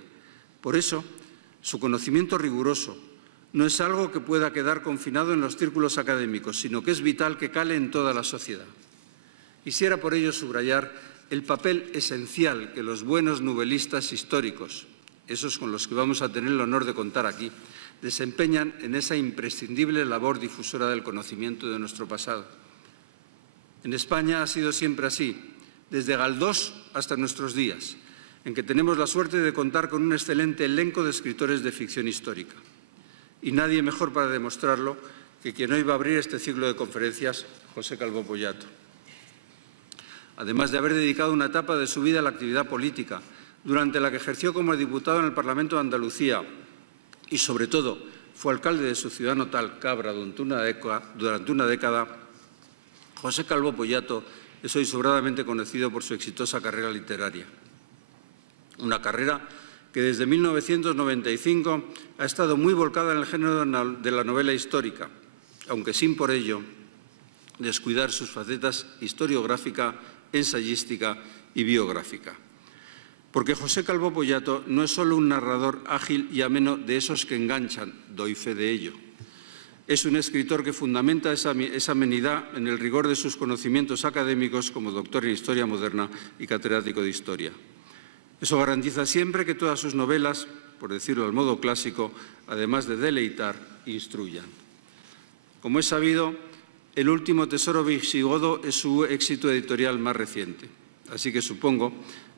Por eso, su conocimiento riguroso no es algo que pueda quedar confinado en los círculos académicos, sino que es vital que cale en toda la sociedad. Quisiera por ello subrayar el papel esencial que los buenos novelistas históricos, esos con los que vamos a tener el honor de contar aquí, desempeñan en esa imprescindible labor difusora del conocimiento de nuestro pasado. En España ha sido siempre así, desde Galdós hasta nuestros días, en que tenemos la suerte de contar con un excelente elenco de escritores de ficción histórica. Y nadie mejor para demostrarlo que quien hoy va a abrir este ciclo de conferencias, José Calvo Pollato. Además de haber dedicado una etapa de su vida a la actividad política, durante la que ejerció como diputado en el Parlamento de Andalucía y, sobre todo, fue alcalde de su ciudad natal, Cabra, durante una década, José Calvo Pollato es hoy sobradamente conocido por su exitosa carrera literaria. Una carrera que desde 1995 ha estado muy volcada en el género de la novela histórica, aunque sin por ello descuidar sus facetas historiográfica, ensayística y biográfica. Porque José Calvo Pollato no es solo un narrador ágil y ameno de esos que enganchan, doy fe de ello. Es un escritor que fundamenta esa amenidad en el rigor de sus conocimientos académicos como doctor en Historia Moderna y catedrático de Historia. Eso garantiza siempre que todas sus novelas, por decirlo al modo clásico, además de deleitar, instruyan. Como es sabido, El último tesoro visigodo es su éxito editorial más reciente. Así que supongo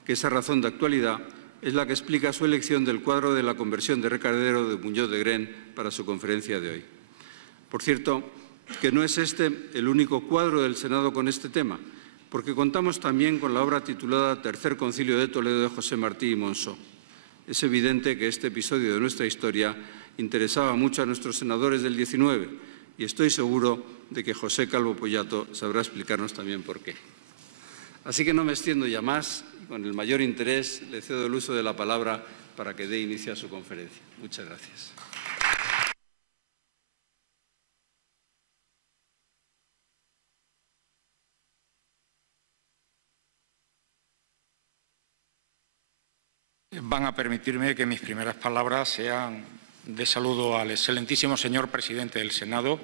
que esa razón de actualidad es la que explica su elección del cuadro de la conversión de Recadero de Muñoz de Gren para su conferencia de hoy. Por cierto, que no es este el único cuadro del Senado con este tema, porque contamos también con la obra titulada Tercer Concilio de Toledo de José Martí y Monzó. Es evidente que este episodio de nuestra historia interesaba mucho a nuestros senadores del 19 y estoy seguro de que José Calvo Pollato sabrá explicarnos también por qué. Así que no me extiendo ya más y con el mayor interés le cedo el uso de la palabra para que dé inicio a su conferencia. Muchas gracias. Van a permitirme que mis primeras palabras sean de saludo al excelentísimo señor presidente del Senado,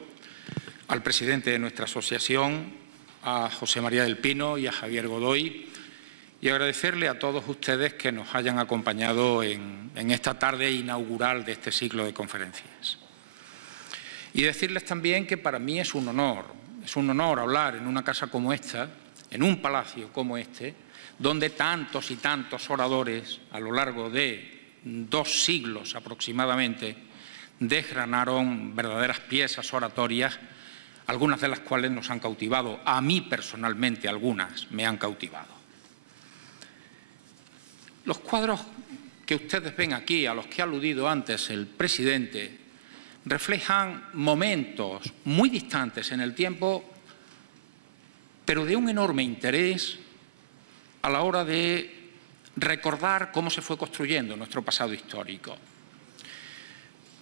al presidente de nuestra asociación, a José María del Pino y a Javier Godoy, y agradecerle a todos ustedes que nos hayan acompañado en esta tarde inaugural de este ciclo de conferencias. Y decirles también que para mí es un honor hablar en una casa como esta, en un palacio como este, donde tantos y tantos oradores a lo largo de 2 siglos aproximadamente desgranaron verdaderas piezas oratorias, algunas de las cuales nos han cautivado. A mí personalmente algunas me han cautivado. Los cuadros que ustedes ven aquí, a los que ha aludido antes el presidente, reflejan momentos muy distantes en el tiempo, pero de un enorme interés a la hora de recordar cómo se fue construyendo nuestro pasado histórico.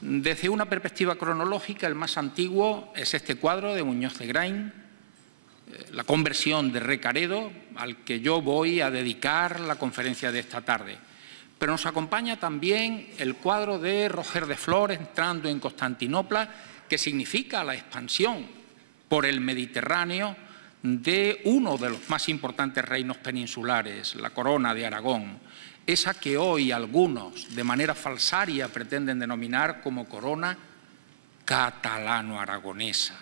Desde una perspectiva cronológica, el más antiguo es este cuadro de Muñoz de Grain, la conversión de Recaredo, al que yo voy a dedicar la conferencia de esta tarde. Pero nos acompaña también el cuadro de Roger de Flor entrando en Constantinopla, que significa la expansión por el Mediterráneo de uno de los más importantes reinos peninsulares, la Corona de Aragón, esa que hoy algunos de manera falsaria pretenden denominar como corona catalano-aragonesa.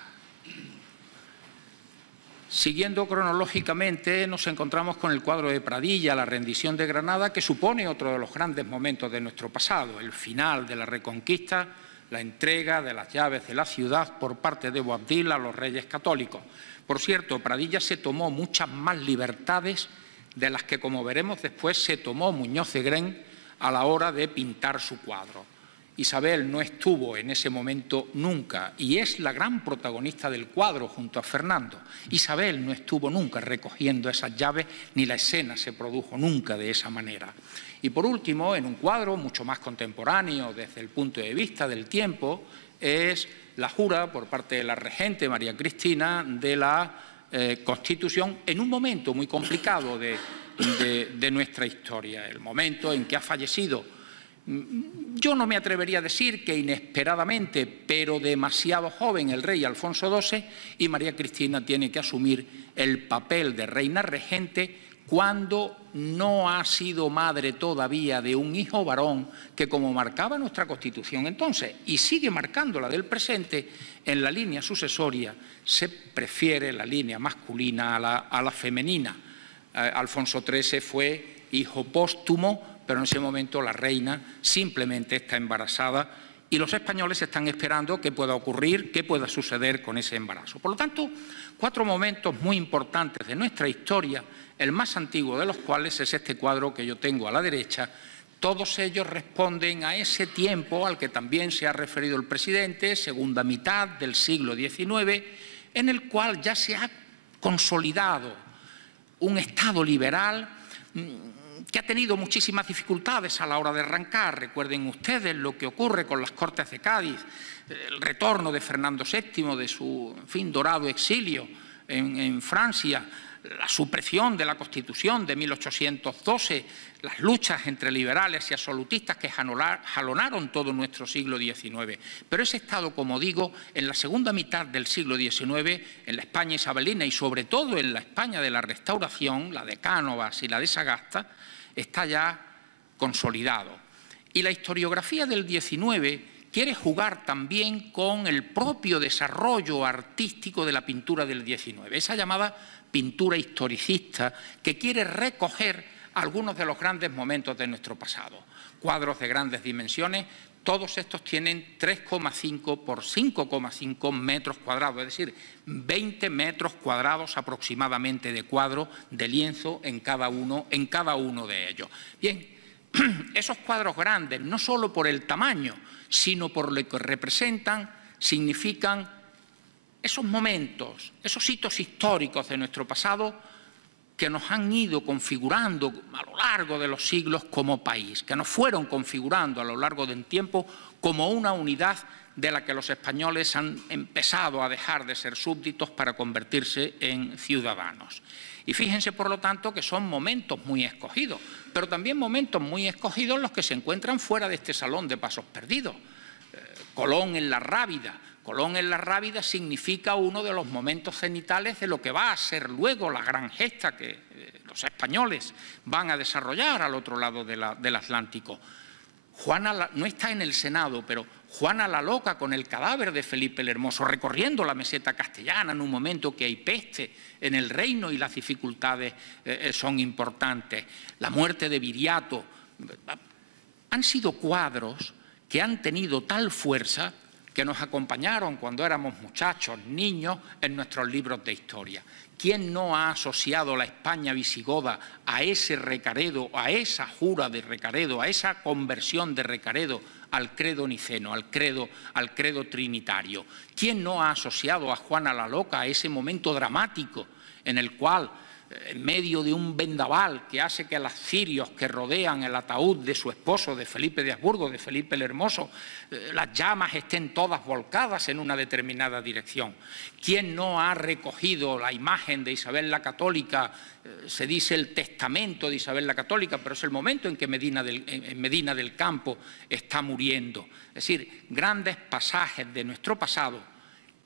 Siguiendo cronológicamente, nos encontramos con el cuadro de Pradilla, la rendición de Granada, que supone otro de los grandes momentos de nuestro pasado, el final de la Reconquista, la entrega de las llaves de la ciudad por parte de Boabdil a los reyes católicos. Por cierto, Pradilla se tomó muchas más libertades de las que, como veremos después, se tomó Muñoz de Grain a la hora de pintar su cuadro. Isabel no estuvo en ese momento nunca y es la gran protagonista del cuadro junto a Fernando. Isabel no estuvo nunca recogiendo esas llaves ni la escena se produjo nunca de esa manera. Y por último, en un cuadro mucho más contemporáneo desde el punto de vista del tiempo, es la jura por parte de la regente María Cristina de la Constitución en un momento muy complicado de nuestra historia, el momento en que ha fallecido. Yo no me atrevería a decir que inesperadamente, pero demasiado joven, el rey Alfonso XII, y María Cristina tiene que asumir el papel de reina regente cuando no ha sido madre todavía de un hijo varón que, como marcaba nuestra Constitución entonces, y sigue marcando la del presente, en la línea sucesoria se prefiere la línea masculina a la femenina. Alfonso XIII fue hijo póstumo, pero en ese momento la reina simplemente está embarazada y los españoles están esperando qué pueda ocurrir, qué pueda suceder con ese embarazo. Por lo tanto, 4 momentos muy importantes de nuestra historia, el más antiguo de los cuales es este cuadro que yo tengo a la derecha. Todos ellos responden a ese tiempo al que también se ha referido el presidente, segunda mitad del siglo XIX, en el cual ya se ha consolidado un Estado liberal que ha tenido muchísimas dificultades a la hora de arrancar. Recuerden ustedes lo que ocurre con las Cortes de Cádiz, el retorno de Fernando VII de su dorado exilio en Francia, la supresión de la Constitución de 1812, las luchas entre liberales y absolutistas que jalonaron todo nuestro siglo XIX. Pero ese Estado, como digo, en la segunda mitad del siglo XIX, en la España isabelina y sobre todo en la España de la Restauración, la de Cánovas y la de Sagasta, está ya consolidado. Y la historiografía del XIX quiere jugar también con el propio desarrollo artístico de la pintura del XIX, esa llamada pintura historicista que quiere recoger algunos de los grandes momentos de nuestro pasado. Cuadros de grandes dimensiones, todos estos tienen 3,5 por 5,5 metros cuadrados, es decir, 20 metros cuadrados aproximadamente de cuadro de lienzo en cada uno de ellos. Bien, esos cuadros grandes, no solo por el tamaño, sino por lo que representan, significan esos momentos, esos hitos históricos de nuestro pasado que nos han ido configurando a lo largo de los siglos como país, que nos fueron configurando a lo largo del tiempo como una unidad de la que los españoles han empezado a dejar de ser súbditos para convertirse en ciudadanos. Y fíjense, por lo tanto, que son momentos muy escogidos, pero también momentos muy escogidos los que se encuentran fuera de este salón de pasos perdidos. Colón en la Rábida. Colón en la Rábida significa uno de los momentos cenitales de lo que va a ser luego la gran gesta que los españoles van a desarrollar al otro lado del Atlántico. Juana no está en el Senado, pero Juana la Loca con el cadáver de Felipe el Hermoso recorriendo la meseta castellana en un momento que hay peste en el reino y las dificultades son importantes. La muerte de Viriato. Han sido cuadros que han tenido tal fuerza que nos acompañaron cuando éramos muchachos, niños, en nuestros libros de historia. ¿Quién no ha asociado la España visigoda a ese Recaredo, a esa jura de Recaredo, a esa conversión de Recaredo al credo niceno, al credo trinitario? ¿Quién no ha asociado a Juana la Loca a ese momento dramático en el cual, en medio de un vendaval que hace que los cirios que rodean el ataúd de su esposo, de Felipe de Habsburgo, de Felipe el Hermoso, las llamas estén todas volcadas en una determinada dirección? ¿Quién no ha recogido la imagen de Isabel la Católica? Se dice el testamento de Isabel la Católica, pero es el momento en que en Medina del Campo está muriendo. Es decir, grandes pasajes de nuestro pasado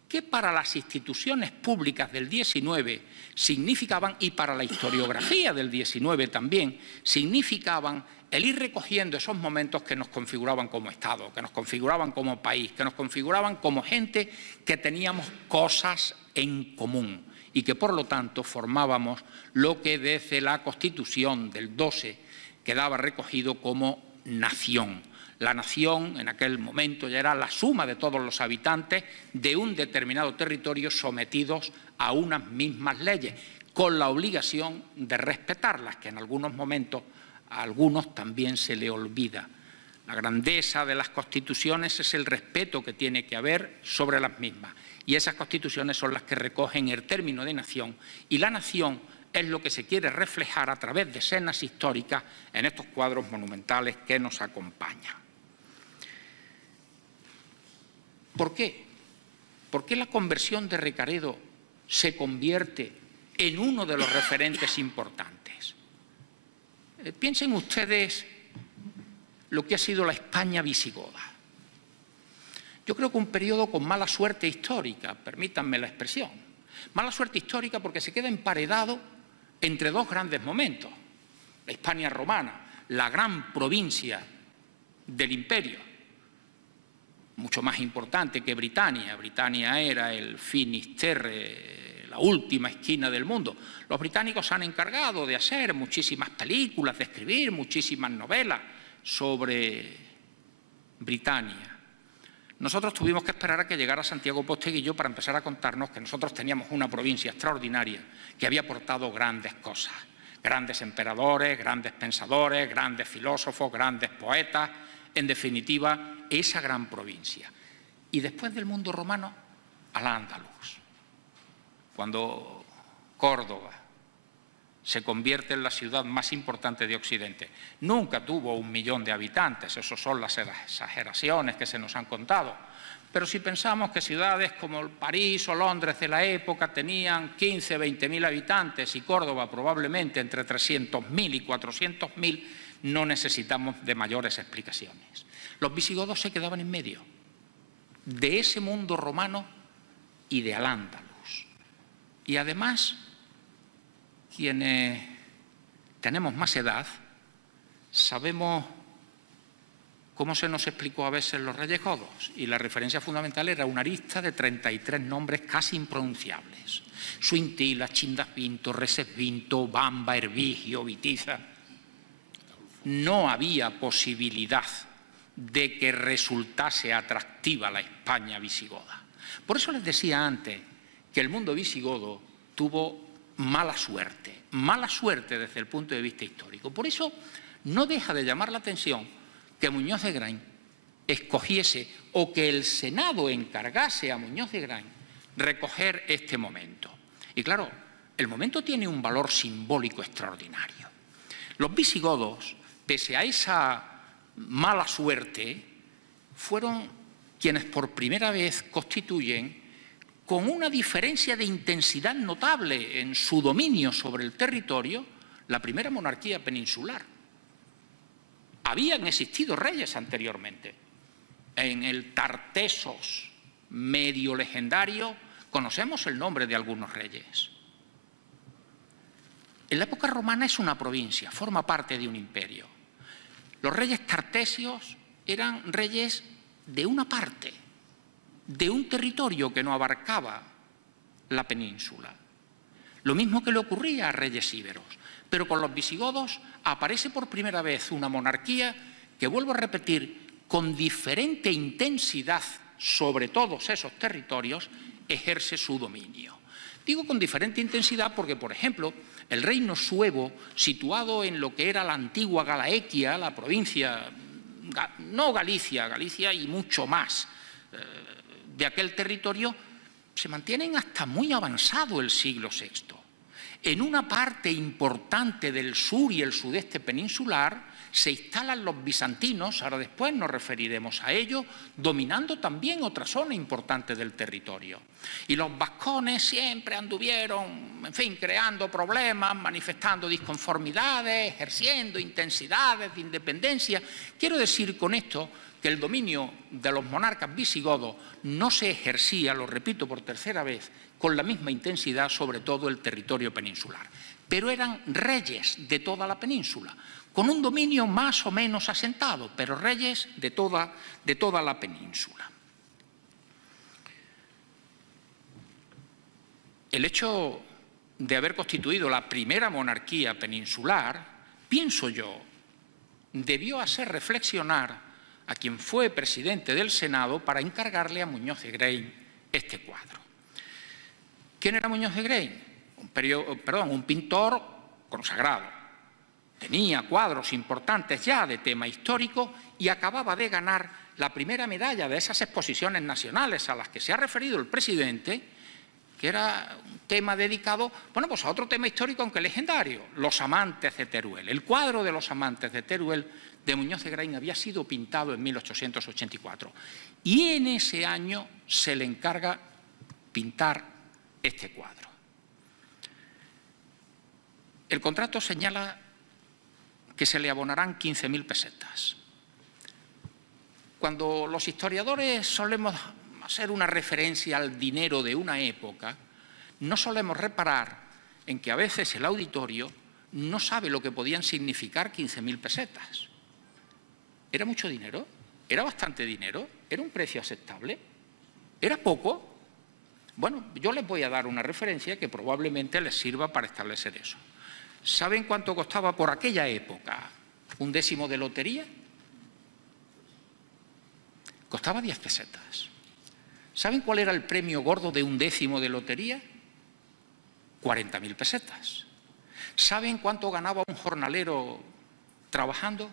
que para las instituciones públicas del XIX significaban, y para la historiografía del XIX también, significaban el ir recogiendo esos momentos que nos configuraban como Estado, que nos configuraban como país, que nos configuraban como gente que teníamos cosas en común y que, por lo tanto, formábamos lo que desde la Constitución del 12 quedaba recogido como nación. La nación en aquel momento ya era la suma de todos los habitantes de un determinado territorio sometidos a unas mismas leyes, con la obligación de respetarlas, que en algunos momentos a algunos también se le olvida. La grandeza de las constituciones es el respeto que tiene que haber sobre las mismas, y esas constituciones son las que recogen el término de nación, y la nación es lo que se quiere reflejar a través de escenas históricas en estos cuadros monumentales que nos acompañan. ¿Por qué? ¿Por qué la conversión de Recaredo se convierte en uno de los referentes importantes? Piensen ustedes lo que ha sido la España visigoda. Yo creo que un periodo con mala suerte histórica, permítanme la expresión. Mala suerte histórica porque se queda emparedado entre dos grandes momentos. La Hispania romana, la gran provincia del imperio, mucho más importante que Britania. Britania era el Finisterre, la última esquina del mundo. Los británicos se han encargado de hacer muchísimas películas, de escribir muchísimas novelas sobre Britania. Nosotros tuvimos que esperar a que llegara Santiago Posteguillo para empezar a contarnos que nosotros teníamos una provincia extraordinaria que había aportado grandes cosas, grandes emperadores, grandes pensadores, grandes filósofos, grandes poetas, en definitiva, esa gran provincia. Y después del mundo romano, Al-Ándalus, cuando Córdoba se convierte en la ciudad más importante de Occidente. Nunca tuvo 1 millón de habitantes, esas son las exageraciones que se nos han contado. Pero si pensamos que ciudades como París o Londres de la época tenían 15, 20.000 habitantes y Córdoba probablemente entre 300.000 y 400.000, no necesitamos de mayores explicaciones. Los visigodos se quedaban en medio de ese mundo romano y de Al-Ándalus. Y además, quienes tenemos más edad, sabemos cómo se nos explicó a veces los reyes godos, y la referencia fundamental era una lista de 33 nombres casi impronunciables. Suintila, Chindasvinto, Recesvinto, Bamba, Hervigio, Vitiza. No había posibilidad de que resultase atractiva la España visigoda. Por eso les decía antes que el mundo visigodo tuvo mala suerte desde el punto de vista histórico. Por eso no deja de llamar la atención que Muñoz de Grain escogiese o que el Senado encargase a Muñoz de Grain recoger este momento. Y claro, el momento tiene un valor simbólico extraordinario. Los visigodos, pese a esa mala suerte, fueron quienes por primera vez constituyen con una diferencia de intensidad notable en su dominio sobre el territorio, la primera monarquía peninsular. Habían existido reyes anteriormente. En el Tartessos medio legendario conocemos el nombre de algunos reyes. En la época romana es una provincia, forma parte de un imperio. Los reyes tartesios eran reyes de una parte, de un territorio que no abarcaba la península. Lo mismo que le ocurría a reyes íberos. Pero con los visigodos aparece por primera vez una monarquía que, vuelvo a repetir, con diferente intensidad sobre todos esos territorios, ejerce su dominio. Digo con diferente intensidad porque, por ejemplo, el reino suevo, situado en lo que era la antigua Galaequia, la provincia, no Galicia, Galicia y mucho más, de aquel territorio, se mantienen hasta muy avanzado el siglo VI. En una parte importante del sur y el sudeste peninsular se instalan los bizantinos, ahora después nos referiremos a ello, dominando también otra zona importante del territorio. Y los vascones siempre anduvieron, en fin, creando problemas, manifestando disconformidades, ejerciendo intensidades de independencia. Quiero decir con esto que el dominio de los monarcas visigodos no se ejercía, lo repito por tercera vez, con la misma intensidad sobre todo el territorio peninsular. Pero eran reyes de toda la península, con un dominio más o menos asentado, pero reyes de toda la península. El hecho de haber constituido la primera monarquía peninsular, pienso yo, debió hacer reflexionar a quien fue presidente del Senado para encargarle a Muñoz de Grein este cuadro. ¿Quién era Muñoz de Grein? Un pintor consagrado. Tenía cuadros importantes ya de tema histórico y acababa de ganar la primera medalla de esas exposiciones nacionales a las que se ha referido el presidente, que era un tema dedicado, bueno, pues a otro tema histórico aunque legendario, los amantes de Teruel. El cuadro de los amantes de Teruel de Muñoz de Grein había sido pintado en 1884 y en ese año se le encarga pintar este cuadro. El contrato señala que se le abonarán 15.000 pesetas. Cuando los historiadores solemos hacer una referencia al dinero de una época, no solemos reparar en que a veces el auditorio no sabe lo que podían significar 15.000 pesetas. ¿Era mucho dinero? ¿Era bastante dinero? ¿Era un precio aceptable? ¿Era poco? Bueno, yo les voy a dar una referencia que probablemente les sirva para establecer eso. ¿Saben cuánto costaba por aquella época un décimo de lotería? Costaba 10 pesetas. ¿Saben cuál era el premio gordo de un décimo de lotería? 40.000 pesetas. ¿Saben cuánto ganaba un jornalero trabajando?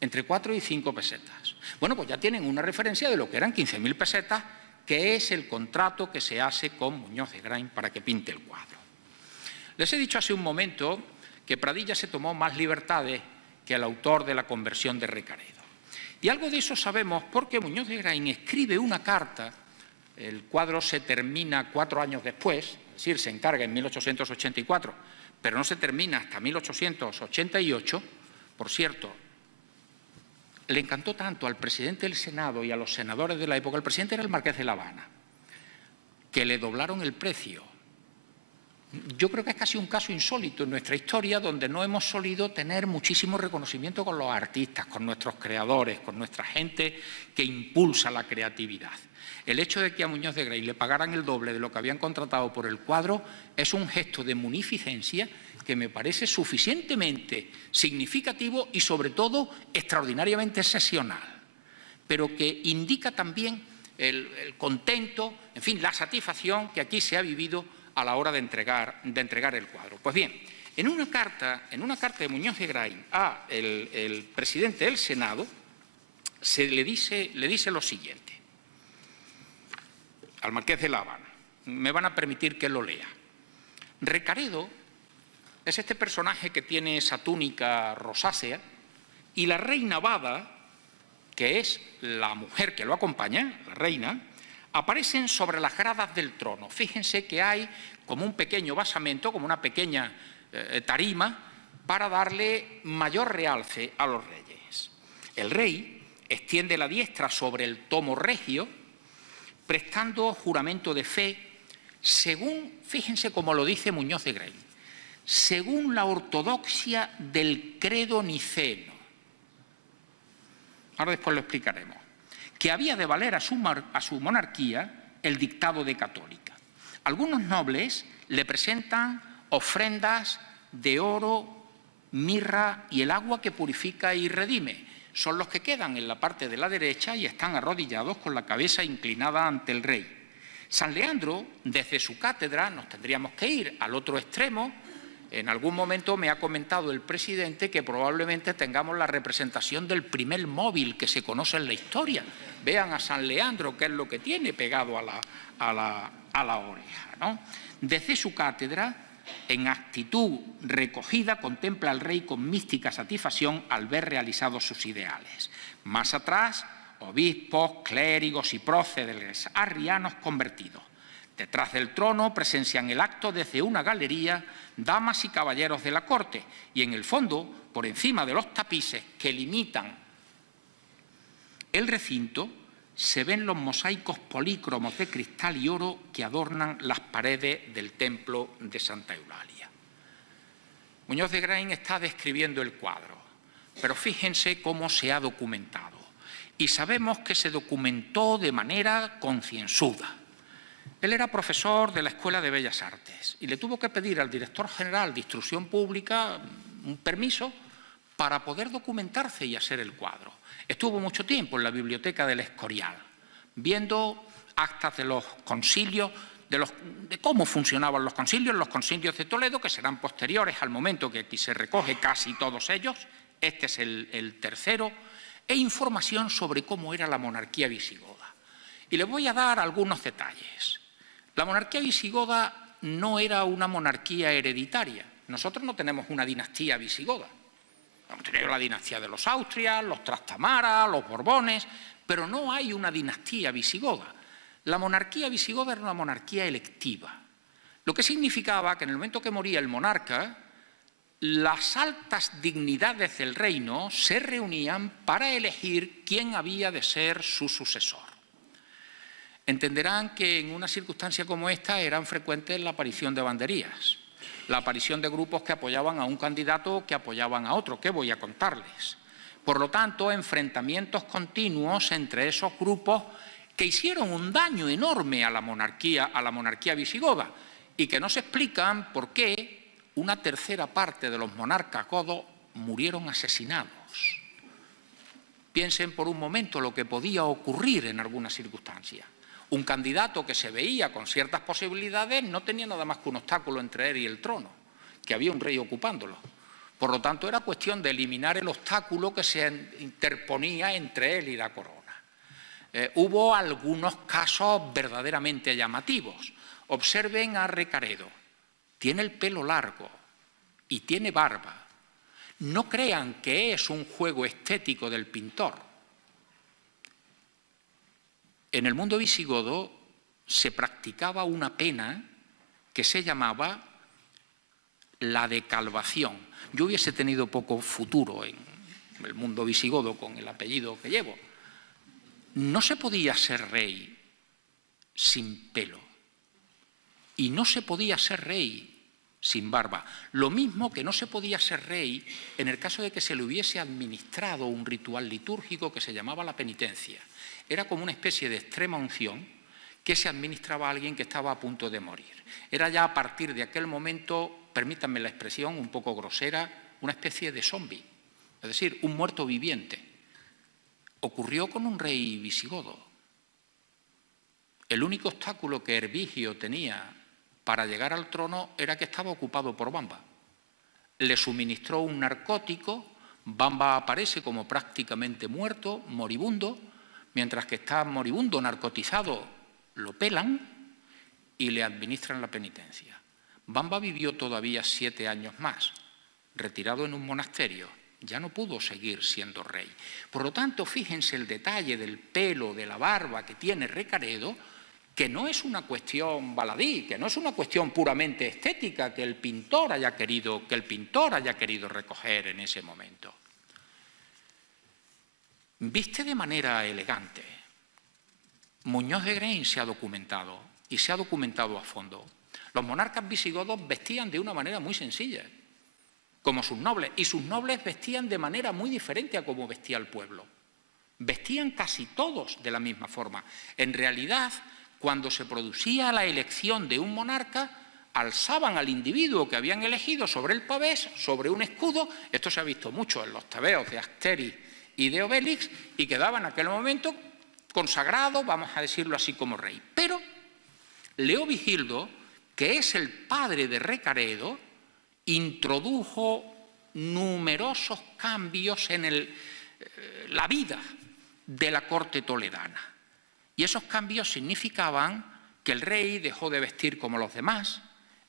Entre 4 y 5 pesetas. Bueno, pues ya tienen una referencia de lo que eran 15.000 pesetas, que es el contrato que se hace con Muñoz de Grein para que pinte el cuadro. Les he dicho hace un momento que Pradilla se tomó más libertades que el autor de La conversión de Recaredo. Y algo de eso sabemos porque Muñoz de Grein escribe una carta, el cuadro se termina 4 años después, es decir, se encarga en 1884, pero no se termina hasta 1888, por cierto. Le encantó tanto al presidente del Senado y a los senadores de la época, el presidente era el Marqués de La Habana, que le doblaron el precio. Yo creo que es casi un caso insólito en nuestra historia donde no hemos solido tener muchísimo reconocimiento con los artistas, con nuestros creadores, con nuestra gente que impulsa la creatividad. El hecho de que a Muñoz de Grein le pagaran el doble de lo que habían contratado por el cuadro es un gesto de munificencia que me parece suficientemente significativo y sobre todo extraordinariamente excepcional, pero que indica también el contento, en fin, la satisfacción que aquí se ha vivido a la hora de entregar el cuadro. Pues bien, en una carta de Muñoz de Grein a el presidente del Senado le dice lo siguiente, al Marqués de La Habana. Me van a permitir que lo lea. Recaredo es este personaje que tiene esa túnica rosácea y la reina Bada, que es la mujer que lo acompaña, la reina, aparecen sobre las gradas del trono. Fíjense que hay como un pequeño basamento, como una pequeña tarima, para darle mayor realce a los reyes. El rey extiende la diestra sobre el tomo regio, prestando juramento de fe, según, fíjense cómo lo dice Muñoz de Grein, según la ortodoxia del credo niceno. Ahora después lo explicaremos. Que había de valer a su monarquía el dictado de Católica. Algunos nobles le presentan ofrendas de oro, mirra y el agua que purifica y redime. Son los que quedan en la parte de la derecha y están arrodillados con la cabeza inclinada ante el rey. San Leandro, desde su cátedra, nos tendríamos que ir al otro extremo. En algún momento me ha comentado el presidente que probablemente tengamos la representación del primer móvil que se conoce en la historia. Vean a San Leandro, qué es lo que tiene pegado a la oreja, ¿no? Desde su cátedra, en actitud recogida, contempla al rey con mística satisfacción al ver realizados sus ideales. Más atrás, obispos, clérigos y próceres arrianos convertidos. Detrás del trono presencian el acto desde una galería damas y caballeros de la corte y en el fondo, por encima de los tapices que limitan el recinto, se ven los mosaicos polícromos de cristal y oro que adornan las paredes del templo de Santa Eulalia. Muñoz de Grein está describiendo el cuadro, pero fíjense cómo se ha documentado. Y sabemos que se documentó de manera concienzuda. Él era profesor de la Escuela de Bellas Artes y le tuvo que pedir al director general de Instrucción Pública un permiso para poder documentarse y hacer el cuadro. Estuvo mucho tiempo en la biblioteca del Escorial, viendo actas de los concilios, de cómo funcionaban los concilios de Toledo, que serán posteriores al momento que aquí se recoge casi todos ellos, este es el tercero, e información sobre cómo era la monarquía visigoda. Y les voy a dar algunos detalles. La monarquía visigoda no era una monarquía hereditaria. Nosotros no tenemos una dinastía visigoda. Hemos tenido la dinastía de los Austrias, los Trastamara, los Borbones, pero no hay una dinastía visigoda. La monarquía visigoda era una monarquía electiva, lo que significaba que en el momento que moría el monarca, las altas dignidades del reino se reunían para elegir quién había de ser su sucesor. Entenderán que en una circunstancia como esta eran frecuentes la aparición de banderías, la aparición de grupos que apoyaban a un candidato o que apoyaban a otro. ¿Qué voy a contarles? Por lo tanto, enfrentamientos continuos entre esos grupos que hicieron un daño enorme a la monarquía visigoda y que no se explican por qué una tercera parte de los monarcas godos murieron asesinados. Piensen por un momento lo que podía ocurrir en alguna circunstancia. Un candidato que se veía con ciertas posibilidades no tenía nada más que un obstáculo entre él y el trono, que había un rey ocupándolo. Por lo tanto, era cuestión de eliminar el obstáculo que se interponía entre él y la corona. Hubo algunos casos verdaderamente llamativos. Observen a Recaredo. Tiene el pelo largo y tiene barba. No crean que es un juego estético del pintor. En el mundo visigodo se practicaba una pena que se llamaba la decalvación. Yo hubiese tenido poco futuro en el mundo visigodo con el apellido que llevo. No se podía ser rey sin pelo y no se podía ser rey sin barba. Lo mismo que no se podía ser rey en el caso de que se le hubiese administrado un ritual litúrgico que se llamaba la penitencia. Era como una especie de extrema unción que se administraba a alguien que estaba a punto de morir. Era ya a partir de aquel momento, permítanme la expresión un poco grosera, una especie de zombi, es decir, un muerto viviente. Ocurrió con un rey visigodo. El único obstáculo que Hervigio tenía para llegar al trono era que estaba ocupado por Bamba. Le suministró un narcótico, Bamba aparece como prácticamente muerto, moribundo, mientras que está moribundo, narcotizado, lo pelan y le administran la penitencia. Bamba vivió todavía 7 años más, retirado en un monasterio. Ya no pudo seguir siendo rey. Por lo tanto, fíjense el detalle del pelo, de la barba que tiene Recaredo, que no es una cuestión baladí, que no es una cuestión puramente estética que el pintor haya querido recoger en ese momento. Viste de manera elegante. Muñoz de Grain se ha documentado, y se ha documentado a fondo. Los monarcas visigodos vestían de una manera muy sencilla, como sus nobles, y sus nobles vestían de manera muy diferente a como vestía el pueblo. Vestían casi todos de la misma forma. En realidad, cuando se producía la elección de un monarca, alzaban al individuo que habían elegido sobre el pavés, sobre un escudo. Esto se ha visto mucho en los tebeos de Asterix y de Obélix, y quedaba en aquel momento consagrado, vamos a decirlo así, como rey. Pero Leovigildo, que es el padre de Recaredo, introdujo numerosos cambios en la vida de la corte toledana. Y esos cambios significaban que el rey dejó de vestir como los demás,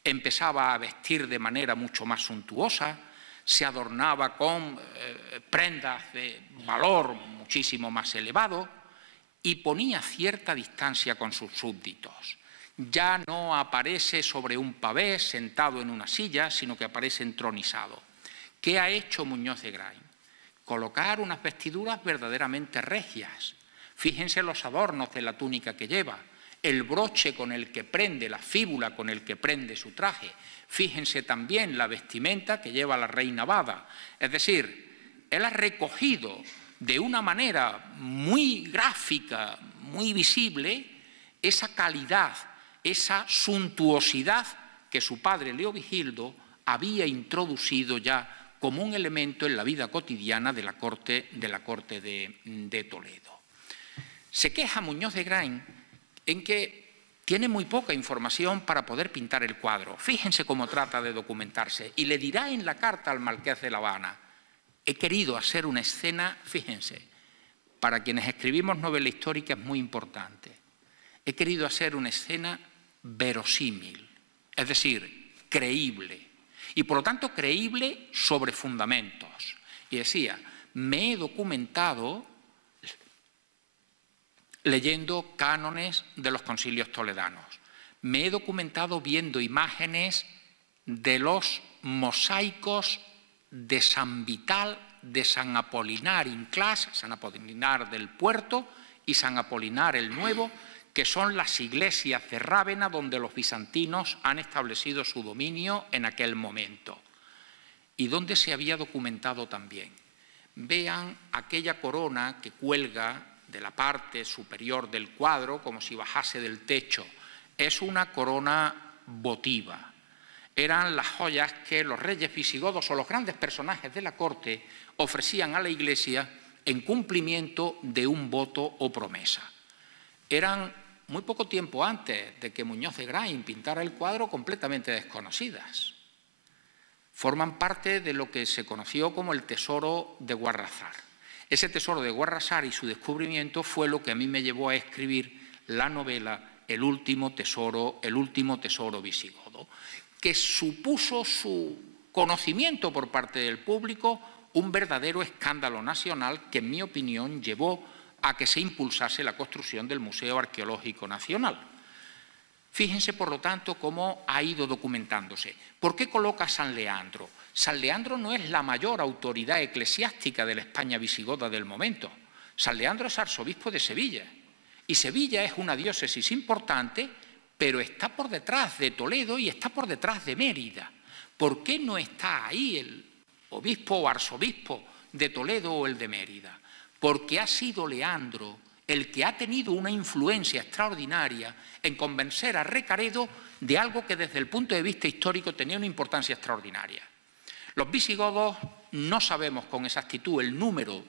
empezaba a vestir de manera mucho más suntuosa, se adornaba con prendas de valor muchísimo más elevado y ponía cierta distancia con sus súbditos. Ya no aparece sobre un pavés sentado en una silla, sino que aparece entronizado. ¿Qué ha hecho Muñoz de Grain? Colocar unas vestiduras verdaderamente regias. Fíjense los adornos de la túnica que lleva, el broche con el que prende, la fíbula con el que prende su traje. Fíjense también la vestimenta que lleva la reina Bada. Es decir, él ha recogido de una manera muy gráfica, muy visible, esa calidad, esa suntuosidad que su padre Leovigildo había introducido ya como un elemento en la vida cotidiana de la corte de Toledo. Se queja Muñoz de Grain en que tiene muy poca información para poder pintar el cuadro. Fíjense cómo trata de documentarse y le dirá en la carta al marqués de La Habana: he querido hacer una escena, fíjense, para quienes escribimos novela histórica es muy importante, he querido hacer una escena verosímil, es decir, creíble, y por lo tanto creíble sobre fundamentos. Y decía, me he documentado leyendo cánones de los concilios toledanos, me he documentado viendo imágenes de los mosaicos de San Vital, de San Apolinar Inclás, San Apolinar del Puerto y San Apolinar el Nuevo, que son las iglesias de Rávena donde los bizantinos han establecido su dominio en aquel momento, y donde se había documentado también. Vean aquella corona que cuelga de la parte superior del cuadro, como si bajase del techo. Es una corona votiva. Eran las joyas que los reyes visigodos o los grandes personajes de la corte ofrecían a la Iglesia en cumplimiento de un voto o promesa. Eran, muy poco tiempo antes de que Muñoz de Grain pintara el cuadro, completamente desconocidas. Forman parte de lo que se conoció como el tesoro de Guarrazar. Ese tesoro de Guarrazar y su descubrimiento fue lo que a mí me llevó a escribir la novela El último tesoro visigodo, que supuso su conocimiento por parte del público un verdadero escándalo nacional que, en mi opinión, llevó a que se impulsase la construcción del Museo Arqueológico Nacional. Fíjense, por lo tanto, cómo ha ido documentándose. ¿Por qué coloca a San Leandro? San Leandro no es la mayor autoridad eclesiástica de la España visigoda del momento. San Leandro es arzobispo de Sevilla. Y Sevilla es una diócesis importante, pero está por detrás de Toledo y está por detrás de Mérida. ¿Por qué no está ahí el obispo o arzobispo de Toledo o el de Mérida? Porque ha sido Leandro el que ha tenido una influencia extraordinaria en convencer a Recaredo de algo que desde el punto de vista histórico tenía una importancia extraordinaria. Los visigodos no sabemos con exactitud el número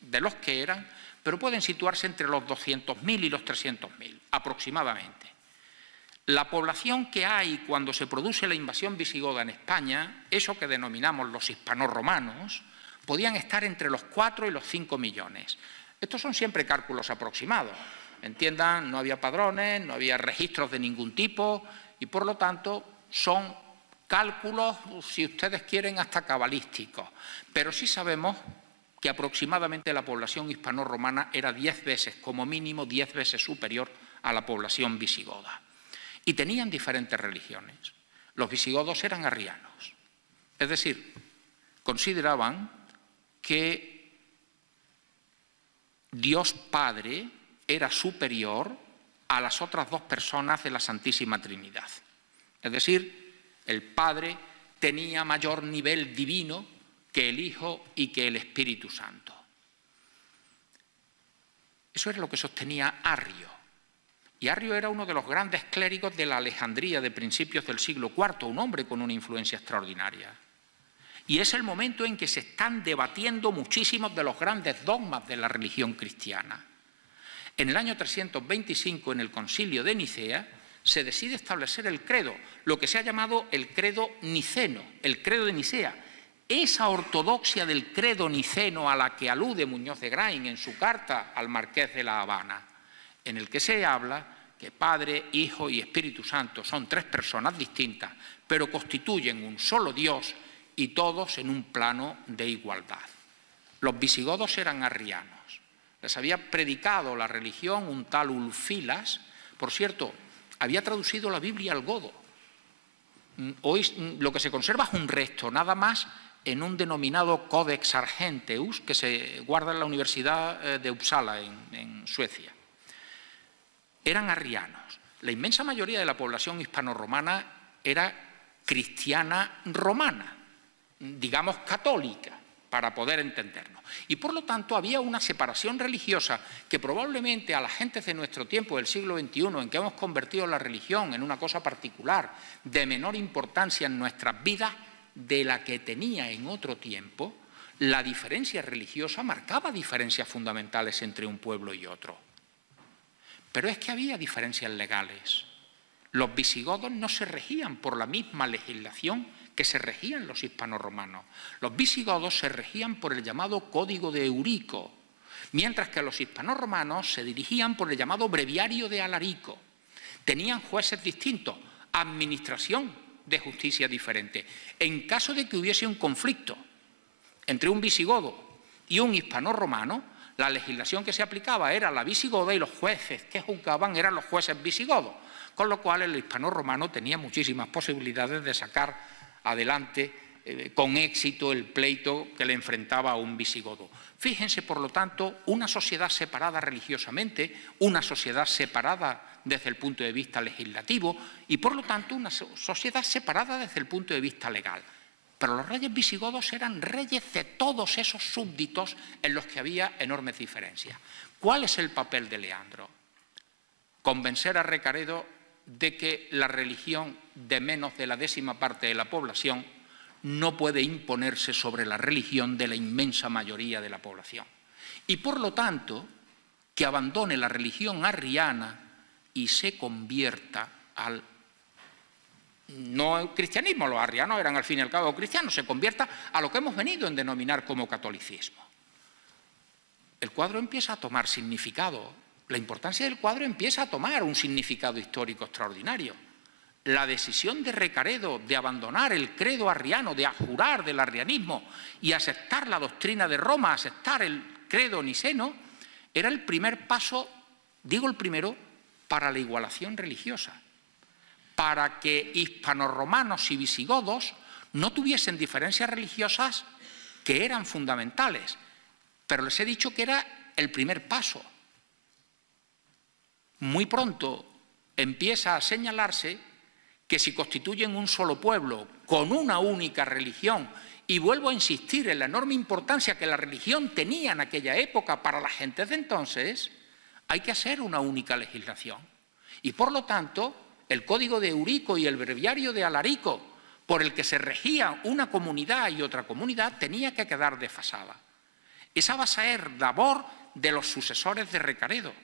de los que eran, pero pueden situarse entre los 200.000 y los 300.000 aproximadamente. La población que hay cuando se produce la invasión visigoda en España, eso que denominamos los hispanorromanos, podían estar entre los 4 y los 5 millones. Estos son siempre cálculos aproximados. Entiendan, no había padrones, no había registros de ningún tipo y, por lo tanto, son cálculos, si ustedes quieren, hasta cabalísticos. Pero sí sabemos que aproximadamente la población hispanorromana era 10 veces, como mínimo 10 veces superior a la población visigoda. Y tenían diferentes religiones. Los visigodos eran arrianos, es decir, consideraban que Dios Padre era superior a las otras dos personas de la Santísima Trinidad. Es decir, el Padre tenía mayor nivel divino que el Hijo y que el Espíritu Santo. Eso era lo que sostenía Arrio. Y Arrio era uno de los grandes clérigos de la Alejandría de principios del siglo IV, un hombre con una influencia extraordinaria. Y es el momento en que se están debatiendo muchísimos de los grandes dogmas de la religión cristiana. En el año 325, en el Concilio de Nicea, se decide establecer el credo, lo que se ha llamado el credo niceno, el credo de Nicea. Esa ortodoxia del credo niceno a la que alude Muñoz de Grain en su carta al Marqués de La Habana, en el que se habla que Padre, Hijo y Espíritu Santo son tres personas distintas, pero constituyen un solo Dios y todos en un plano de igualdad. Los visigodos eran arrianos. Les había predicado la religión un tal Ulfilas. Por cierto, había traducido la Biblia al godo. Hoy lo que se conserva es un resto, nada más, en un denominado Codex Argenteus que se guarda en la Universidad de Uppsala, en Suecia. Eran arrianos. La inmensa mayoría de la población hispano-romana era cristiana romana, digamos católica, para poder entendernos. Y por lo tanto había una separación religiosa que probablemente a la gente de nuestro tiempo, del siglo XXI, en que hemos convertido la religión en una cosa particular, de menor importancia en nuestras vidas, de la que tenía en otro tiempo, la diferencia religiosa marcaba diferencias fundamentales entre un pueblo y otro. Pero es que había diferencias legales. Los visigodos no se regían por la misma legislación que se regían los hispanorromanos. Los visigodos se regían por el llamado Código de Eurico, mientras que los hispanorromanos se dirigían por el llamado Breviario de Alarico. Tenían jueces distintos, administración de justicia diferente. En caso de que hubiese un conflicto entre un visigodo y un hispanorromano, la legislación que se aplicaba era la visigoda y los jueces que juzgaban eran los jueces visigodos, con lo cual el hispanorromano tenía muchísimas posibilidades de sacar adelante con éxito el pleito que le enfrentaba a un visigodo. Fíjense, por lo tanto, una sociedad separada religiosamente, una sociedad separada desde el punto de vista legislativo y, por lo tanto, una sociedad separada desde el punto de vista legal. Pero los reyes visigodos eran reyes de todos esos súbditos en los que había enormes diferencias. ¿Cuál es el papel de Leandro? Convencer a Recaredo de que la religión de menos de la 10ª parte de la población no puede imponerse sobre la religión de la inmensa mayoría de la población. Y por lo tanto, que abandone la religión arriana y se convierta al no cristianismo, los arrianos eran al fin y al cabo cristianos, se convierta a lo que hemos venido en denominar como catolicismo. El cuadro empieza a tomar significado, la importancia del cuadro empieza a tomar un significado histórico extraordinario. La decisión de Recaredo de abandonar el credo arriano, de abjurar del arrianismo y aceptar la doctrina de Roma, aceptar el credo niceno, era el primer paso, digo el primero, para la igualación religiosa, para que hispanorromanos y visigodos no tuviesen diferencias religiosas que eran fundamentales. Pero les he dicho que era el primer paso. Muy pronto empieza a señalarse que si constituyen un solo pueblo con una única religión, y vuelvo a insistir en la enorme importancia que la religión tenía en aquella época para la gente de entonces, hay que hacer una única legislación. Y por lo tanto, el Código de Eurico y el Breviario de Alarico, por el que se regía una comunidad y otra comunidad, tenía que quedar desfasada. Esa va a ser labor de los sucesores de Recaredo.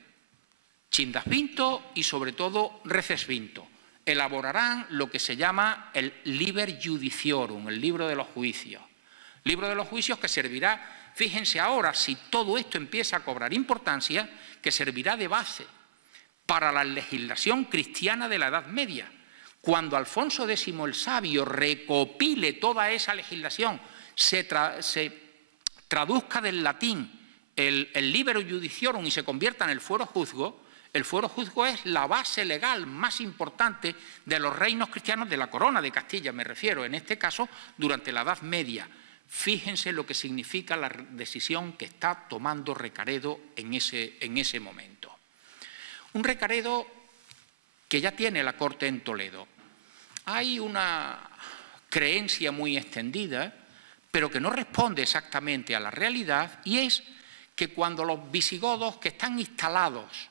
Chindasvinto y sobre todo Recesvinto elaborarán lo que se llama el Liber Judiciorum, el libro de los juicios. Libro de los juicios que servirá, fíjense ahora, si todo esto empieza a cobrar importancia, que servirá de base para la legislación cristiana de la Edad Media. Cuando Alfonso X el Sabio recopile toda esa legislación, se traduzca del latín el Liber Judiciorum y se convierta en el Fuero Juzgo, El fuero juzgo es la base legal más importante de los reinos cristianos, de la corona de Castilla, me refiero, en este caso, durante la Edad Media. Fíjense lo que significa la decisión que está tomando Recaredo en ese momento. Un Recaredo que ya tiene la corte en Toledo. Hay una creencia muy extendida, pero que no responde exactamente a la realidad, y es que cuando los visigodos que están instalados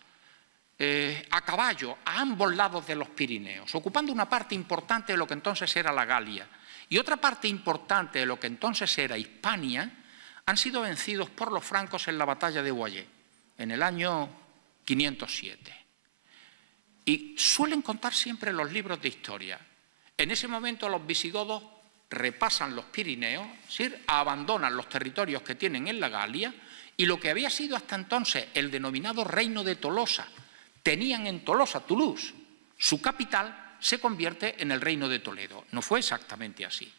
a caballo a ambos lados de los Pirineos, ocupando una parte importante de lo que entonces era la Galia y otra parte importante de lo que entonces era Hispania, han sido vencidos por los francos en la batalla de Boyé, en el año 507. Y suelen contar siempre los libros de historia. En ese momento los visigodos repasan los Pirineos, ¿sí?, abandonan los territorios que tienen en la Galia, y lo que había sido hasta entonces el denominado Reino de Tolosa, tenían en Tolosa, Toulouse, su capital, se convierte en el Reino de Toledo. No fue exactamente así.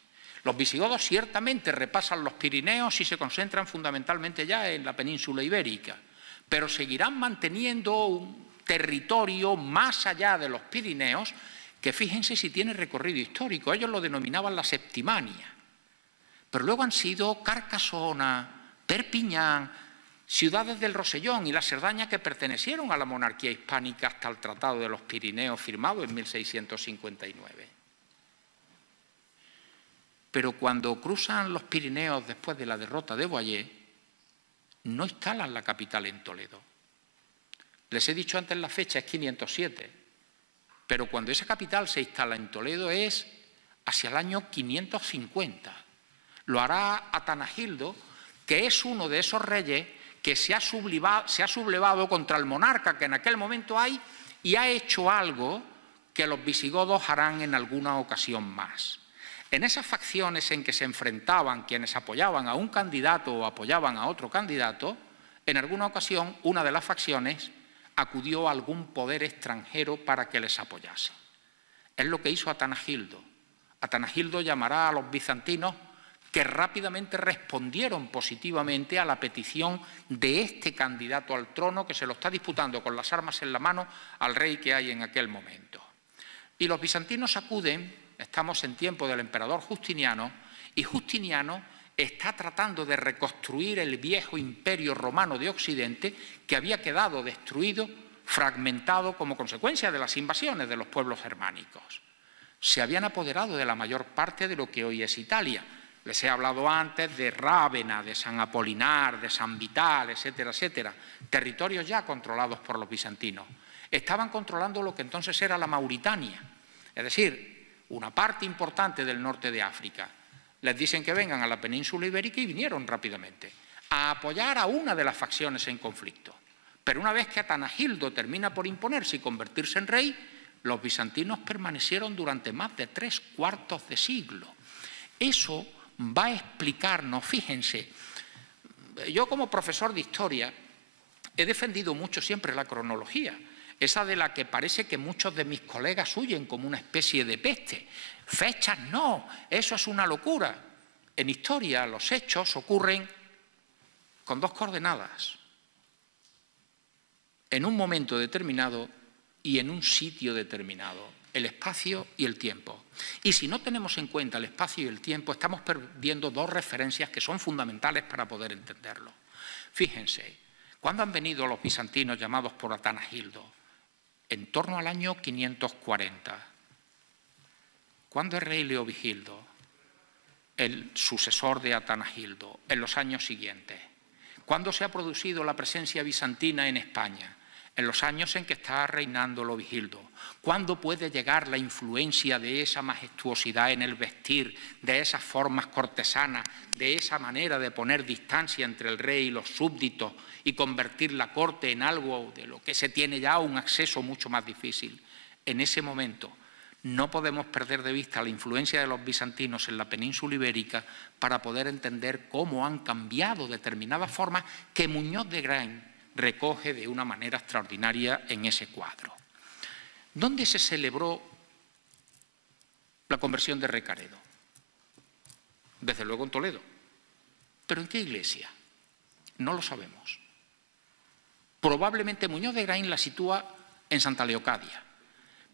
Los visigodos ciertamente repasan los Pirineos y se concentran fundamentalmente ya en la península ibérica, pero seguirán manteniendo un territorio más allá de los Pirineos que, fíjense si tiene recorrido histórico, ellos lo denominaban la Septimania, pero luego han sido Carcasona, Perpiñán, ciudades del Rosellón y la Cerdaña que pertenecieron a la monarquía hispánica hasta el Tratado de los Pirineos firmado en 1659. Pero cuando cruzan los Pirineos después de la derrota de Boyé, no instalan la capital en Toledo. Les he dicho antes la fecha, es 507, pero cuando esa capital se instala en Toledo es hacia el año 550. Lo hará Atanagildo, que es uno de esos reyes que se ha sublevado contra el monarca que en aquel momento hay y ha hecho algo que los visigodos harán en alguna ocasión más. En esas facciones en que se enfrentaban quienes apoyaban a un candidato o apoyaban a otro candidato, en alguna ocasión una de las facciones acudió a algún poder extranjero para que les apoyase. Es lo que hizo Atanagildo. Atanagildo llamará a los bizantinos, que rápidamente respondieron positivamente a la petición de este candidato al trono que se lo está disputando con las armas en la mano al rey que hay en aquel momento. Y los bizantinos acuden, estamos en tiempo del emperador Justiniano, y Justiniano está tratando de reconstruir el viejo imperio romano de Occidente que había quedado destruido, fragmentado como consecuencia de las invasiones de los pueblos germánicos. Se habían apoderado de la mayor parte de lo que hoy es Italia. Les he hablado antes de Rávena, de San Apolinar, de San Vital, etcétera, etcétera. Territorios ya controlados por los bizantinos. Estaban controlando lo que entonces era la Mauritania, es decir, una parte importante del norte de África. Les dicen que vengan a la península ibérica y vinieron rápidamente a apoyar a una de las facciones en conflicto. Pero una vez que Atanagildo termina por imponerse y convertirse en rey, los bizantinos permanecieron durante más de 3/4 de siglo. Eso va a explicarnos, fíjense, yo como profesor de historia he defendido mucho siempre la cronología, esa de la que parece que muchos de mis colegas huyen como una especie de peste. Fechas no, eso es una locura. En historia los hechos ocurren con dos coordenadas, en un momento determinado y en un sitio determinado, el espacio y el tiempo. Y si no tenemos en cuenta el espacio y el tiempo, estamos perdiendo dos referencias que son fundamentales para poder entenderlo. Fíjense, ¿cuándo han venido los bizantinos llamados por Atanagildo? En torno al año 540. ¿Cuándo es rey Leovigildo? El sucesor de Atanagildo, en los años siguientes. ¿Cuándo se ha producido la presencia bizantina en España? En los años en que está reinando Leovigildo. ¿Cuándo puede llegar la influencia de esa majestuosidad en el vestir, de esas formas cortesanas, de esa manera de poner distancia entre el rey y los súbditos y convertir la corte en algo de lo que se tiene ya un acceso mucho más difícil? En ese momento no podemos perder de vista la influencia de los bizantinos en la península ibérica para poder entender cómo han cambiado determinadas formas que Muñoz de Grain recoge de una manera extraordinaria en ese cuadro. ¿Dónde se celebró la conversión de Recaredo? Desde luego en Toledo. ¿Pero en qué iglesia? No lo sabemos. Probablemente Muñoz de Graín la sitúa en Santa Leocadia.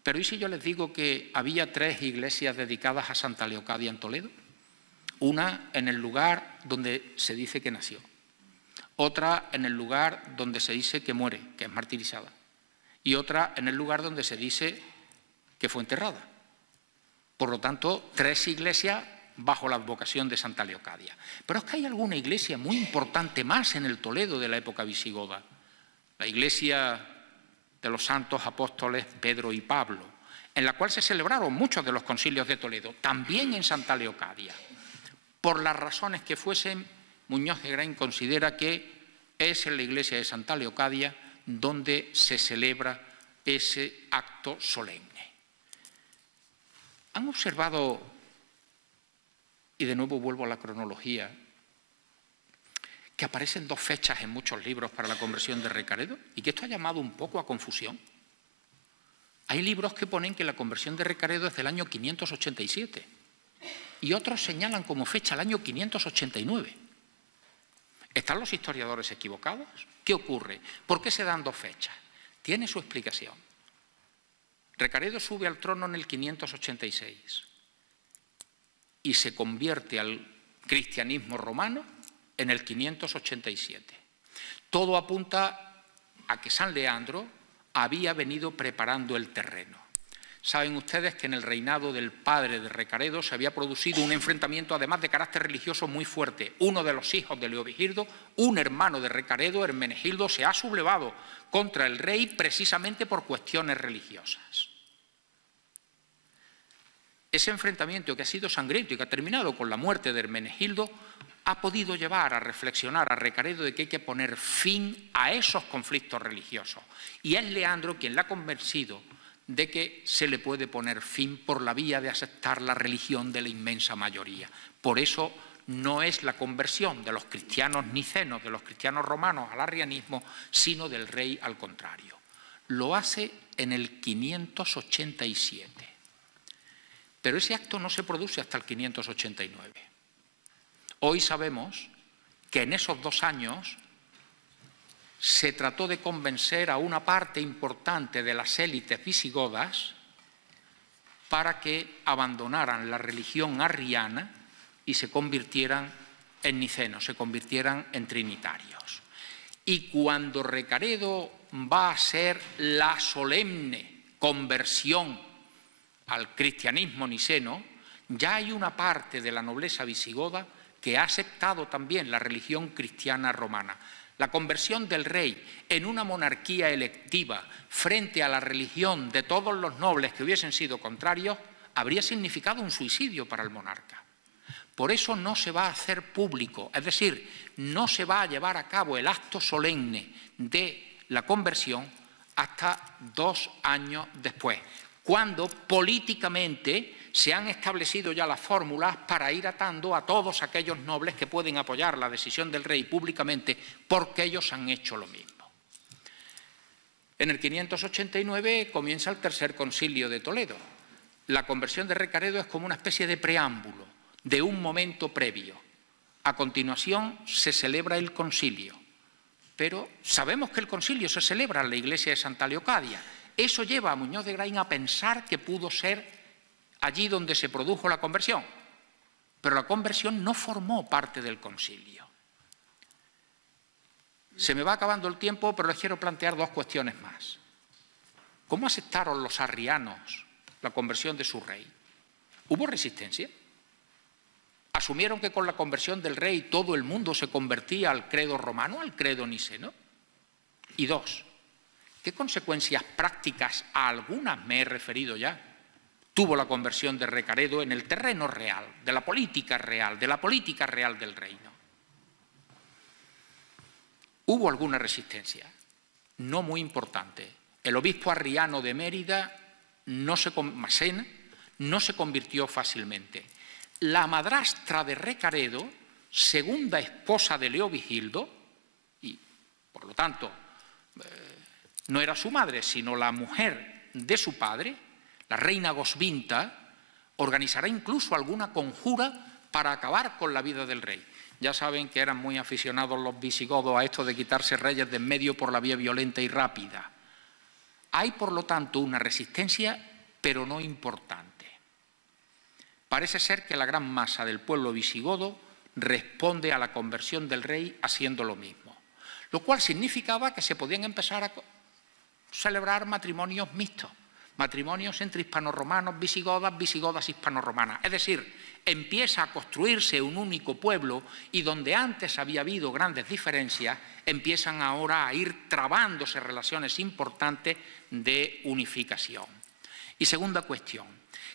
Pero ¿y si yo les digo que había 3 iglesias dedicadas a Santa Leocadia en Toledo? Una en el lugar donde se dice que nació, otra en el lugar donde se dice que muere, que es martirizada, y otra en el lugar donde se dice que fue enterrada. Por lo tanto, 3 iglesias bajo la advocación de Santa Leocadia. Pero es que hay alguna iglesia muy importante más en el Toledo de la época visigoda. La iglesia de los santos apóstoles Pedro y Pablo, en la cual se celebraron muchos de los concilios de Toledo, también en Santa Leocadia. Por las razones que fuesen, Muñoz de Graín considera que es en la iglesia de Santa Leocadia donde se celebra ese acto solemne. ¿Han observado, y de nuevo vuelvo a la cronología, que aparecen 2 fechas en muchos libros para la conversión de Recaredo y que esto ha llamado un poco a confusión? Hay libros que ponen que la conversión de Recaredo es del año 587 y otros señalan como fecha el año 589. ¿Están los historiadores equivocados? ¿Qué ocurre? ¿Por qué se dan 2 fechas? Tiene su explicación. Recaredo sube al trono en el 586 y se convierte al cristianismo romano en el 587. Todo apunta a que San Leandro había venido preparando el terreno. Saben ustedes que en el reinado del padre de Recaredo se había producido un enfrentamiento, además de carácter religioso, muy fuerte. Uno de los hijos de Leovigildo, un hermano de Recaredo, Hermenegildo, se ha sublevado contra el rey precisamente por cuestiones religiosas. Ese enfrentamiento, que ha sido sangriento y que ha terminado con la muerte de Hermenegildo, ha podido llevar a reflexionar a Recaredo de que hay que poner fin a esos conflictos religiosos. Y es Leandro quien le ha convencido de que se le puede poner fin por la vía de aceptar la religión de la inmensa mayoría. Por eso no es la conversión de los cristianos nicenos, de los cristianos romanos al arrianismo, sino del rey al contrario. Lo hace en el 587. Pero ese acto no se produce hasta el 589. Hoy sabemos que en esos 2 años se trató de convencer a una parte importante de las élites visigodas para que abandonaran la religión arriana y se convirtieran en nicenos, se convirtieran en trinitarios. Y cuando Recaredo va a hacer la solemne conversión al cristianismo niceno, ya hay una parte de la nobleza visigoda que ha aceptado también la religión cristiana romana. La conversión del rey en una monarquía electiva frente a la religión de todos los nobles que hubiesen sido contrarios habría significado un suicidio para el monarca. Por eso no se va a hacer público, es decir, no se va a llevar a cabo el acto solemne de la conversión hasta 2 años después, cuando políticamente se han establecido ya las fórmulas para ir atando a todos aquellos nobles que pueden apoyar la decisión del rey públicamente porque ellos han hecho lo mismo. En el 589 comienza el tercer concilio de Toledo. La conversión de Recaredo es como una especie de preámbulo de un momento previo. A continuación se celebra el concilio, pero sabemos que el concilio se celebra en la iglesia de Santa Leocadia. Eso lleva a Muñoz de Graín a pensar que pudo ser allí donde se produjo la conversión, pero la conversión no formó parte del concilio. Se me va acabando el tiempo, pero les quiero plantear 2 cuestiones más. ¿Cómo aceptaron los arrianos la conversión de su rey? ¿Hubo resistencia? ¿Asumieron que con la conversión del rey todo el mundo se convertía al credo romano, al credo niceno? Y 2, ¿qué consecuencias prácticas, a algunas me he referido ya, tuvo la conversión de Recaredo en el terreno real, de la política real del reino? Hubo alguna resistencia, no muy importante. El obispo arriano de Mérida, Masena, no se convirtió fácilmente. La madrastra de Recaredo, segunda esposa de Leovigildo, y por lo tanto no era su madre, sino la mujer de su padre, la reina Goswinta, organizará incluso alguna conjura para acabar con la vida del rey. Ya saben que eran muy aficionados los visigodos a esto de quitarse reyes de en medio por la vía violenta y rápida. Hay, por lo tanto, una resistencia, pero no importante. Parece ser que la gran masa del pueblo visigodo responde a la conversión del rey haciendo lo mismo, lo cual significaba que se podían empezar a celebrar matrimonios mixtos, matrimonios entre hispanorromanos, visigodas, hispanoromanas. Es decir, empieza a construirse un único pueblo y donde antes había habido grandes diferencias, empiezan ahora a ir trabándose relaciones importantes de unificación. Y segunda cuestión,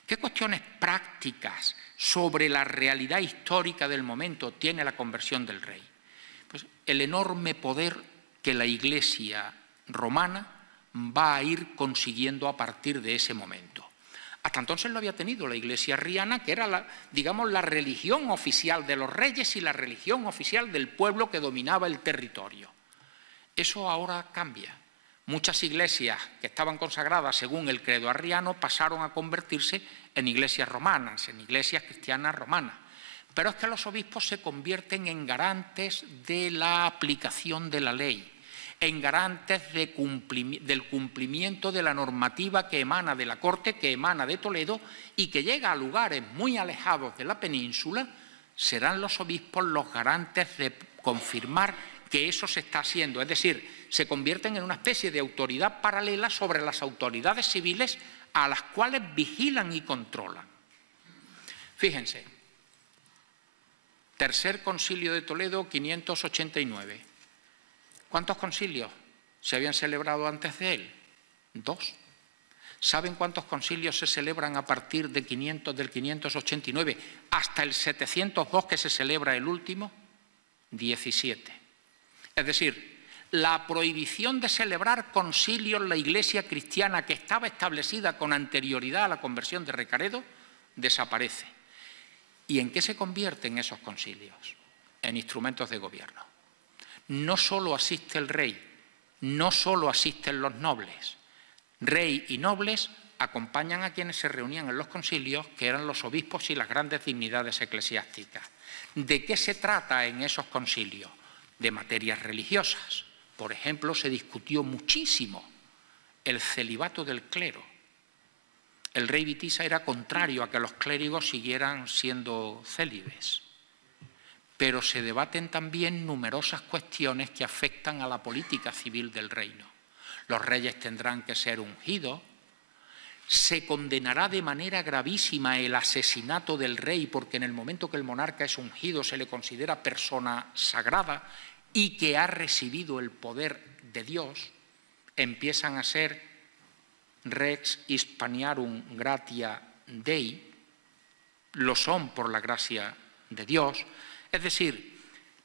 ¿qué cuestiones prácticas sobre la realidad histórica del momento tiene la conversión del rey? Pues el enorme poder que la Iglesia romana va a ir consiguiendo a partir de ese momento. Hasta entonces lo había tenido la Iglesia arriana, que era, digamos, la religión oficial de los reyes y la religión oficial del pueblo que dominaba el territorio. Eso ahora cambia. Muchas iglesias que estaban consagradas según el credo arriano pasaron a convertirse en iglesias romanas, en iglesias cristianas romanas. Pero es que los obispos se convierten en garantes de la aplicación de la ley, en garantes del cumplimiento de la normativa que emana de la corte, que emana de Toledo y que llega a lugares muy alejados de la península. Serán los obispos los garantes de confirmar que eso se está haciendo. Es decir, se convierten en una especie de autoridad paralela sobre las autoridades civiles a las cuales vigilan y controlan. Fíjense, Tercer Concilio de Toledo, 589. ¿Cuántos concilios se habían celebrado antes de él? 2. ¿Saben cuántos concilios se celebran a partir de del 589 hasta el 702 que se celebra el último? 17. Es decir, la prohibición de celebrar concilios en la Iglesia cristiana que estaba establecida con anterioridad a la conversión de Recaredo desaparece. ¿Y en qué se convierten esos concilios? En instrumentos de gobierno. No solo asiste el rey, no solo asisten los nobles. Rey y nobles acompañan a quienes se reunían en los concilios, que eran los obispos y las grandes dignidades eclesiásticas. ¿De qué se trata en esos concilios? De materias religiosas. Por ejemplo, se discutió muchísimo el celibato del clero. El rey Witiza era contrario a que los clérigos siguieran siendo célibes. Pero se debaten también numerosas cuestiones que afectan a la política civil del reino. Los reyes tendrán que ser ungidos, se condenará de manera gravísima el asesinato del rey, porque en el momento que el monarca es ungido se le considera persona sagrada y que ha recibido el poder de Dios, empiezan a ser rex hispaniarum gratia Dei, lo son por la gracia de Dios. Es decir,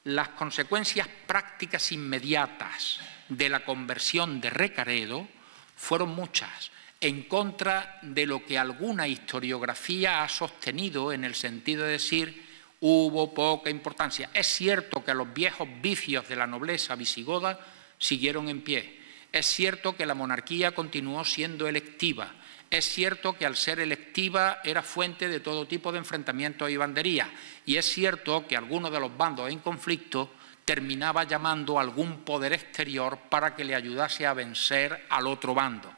las consecuencias prácticas inmediatas de la conversión de Recaredo fueron muchas, en contra de lo que alguna historiografía ha sostenido en el sentido de decir hubo poca importancia. Es cierto que los viejos vicios de la nobleza visigoda siguieron en pie. Es cierto que la monarquía continuó siendo electiva. Es cierto que al ser electiva era fuente de todo tipo de enfrentamientos y banderías. Y es cierto que alguno de los bandos en conflicto terminaba llamando a algún poder exterior para que le ayudase a vencer al otro bando.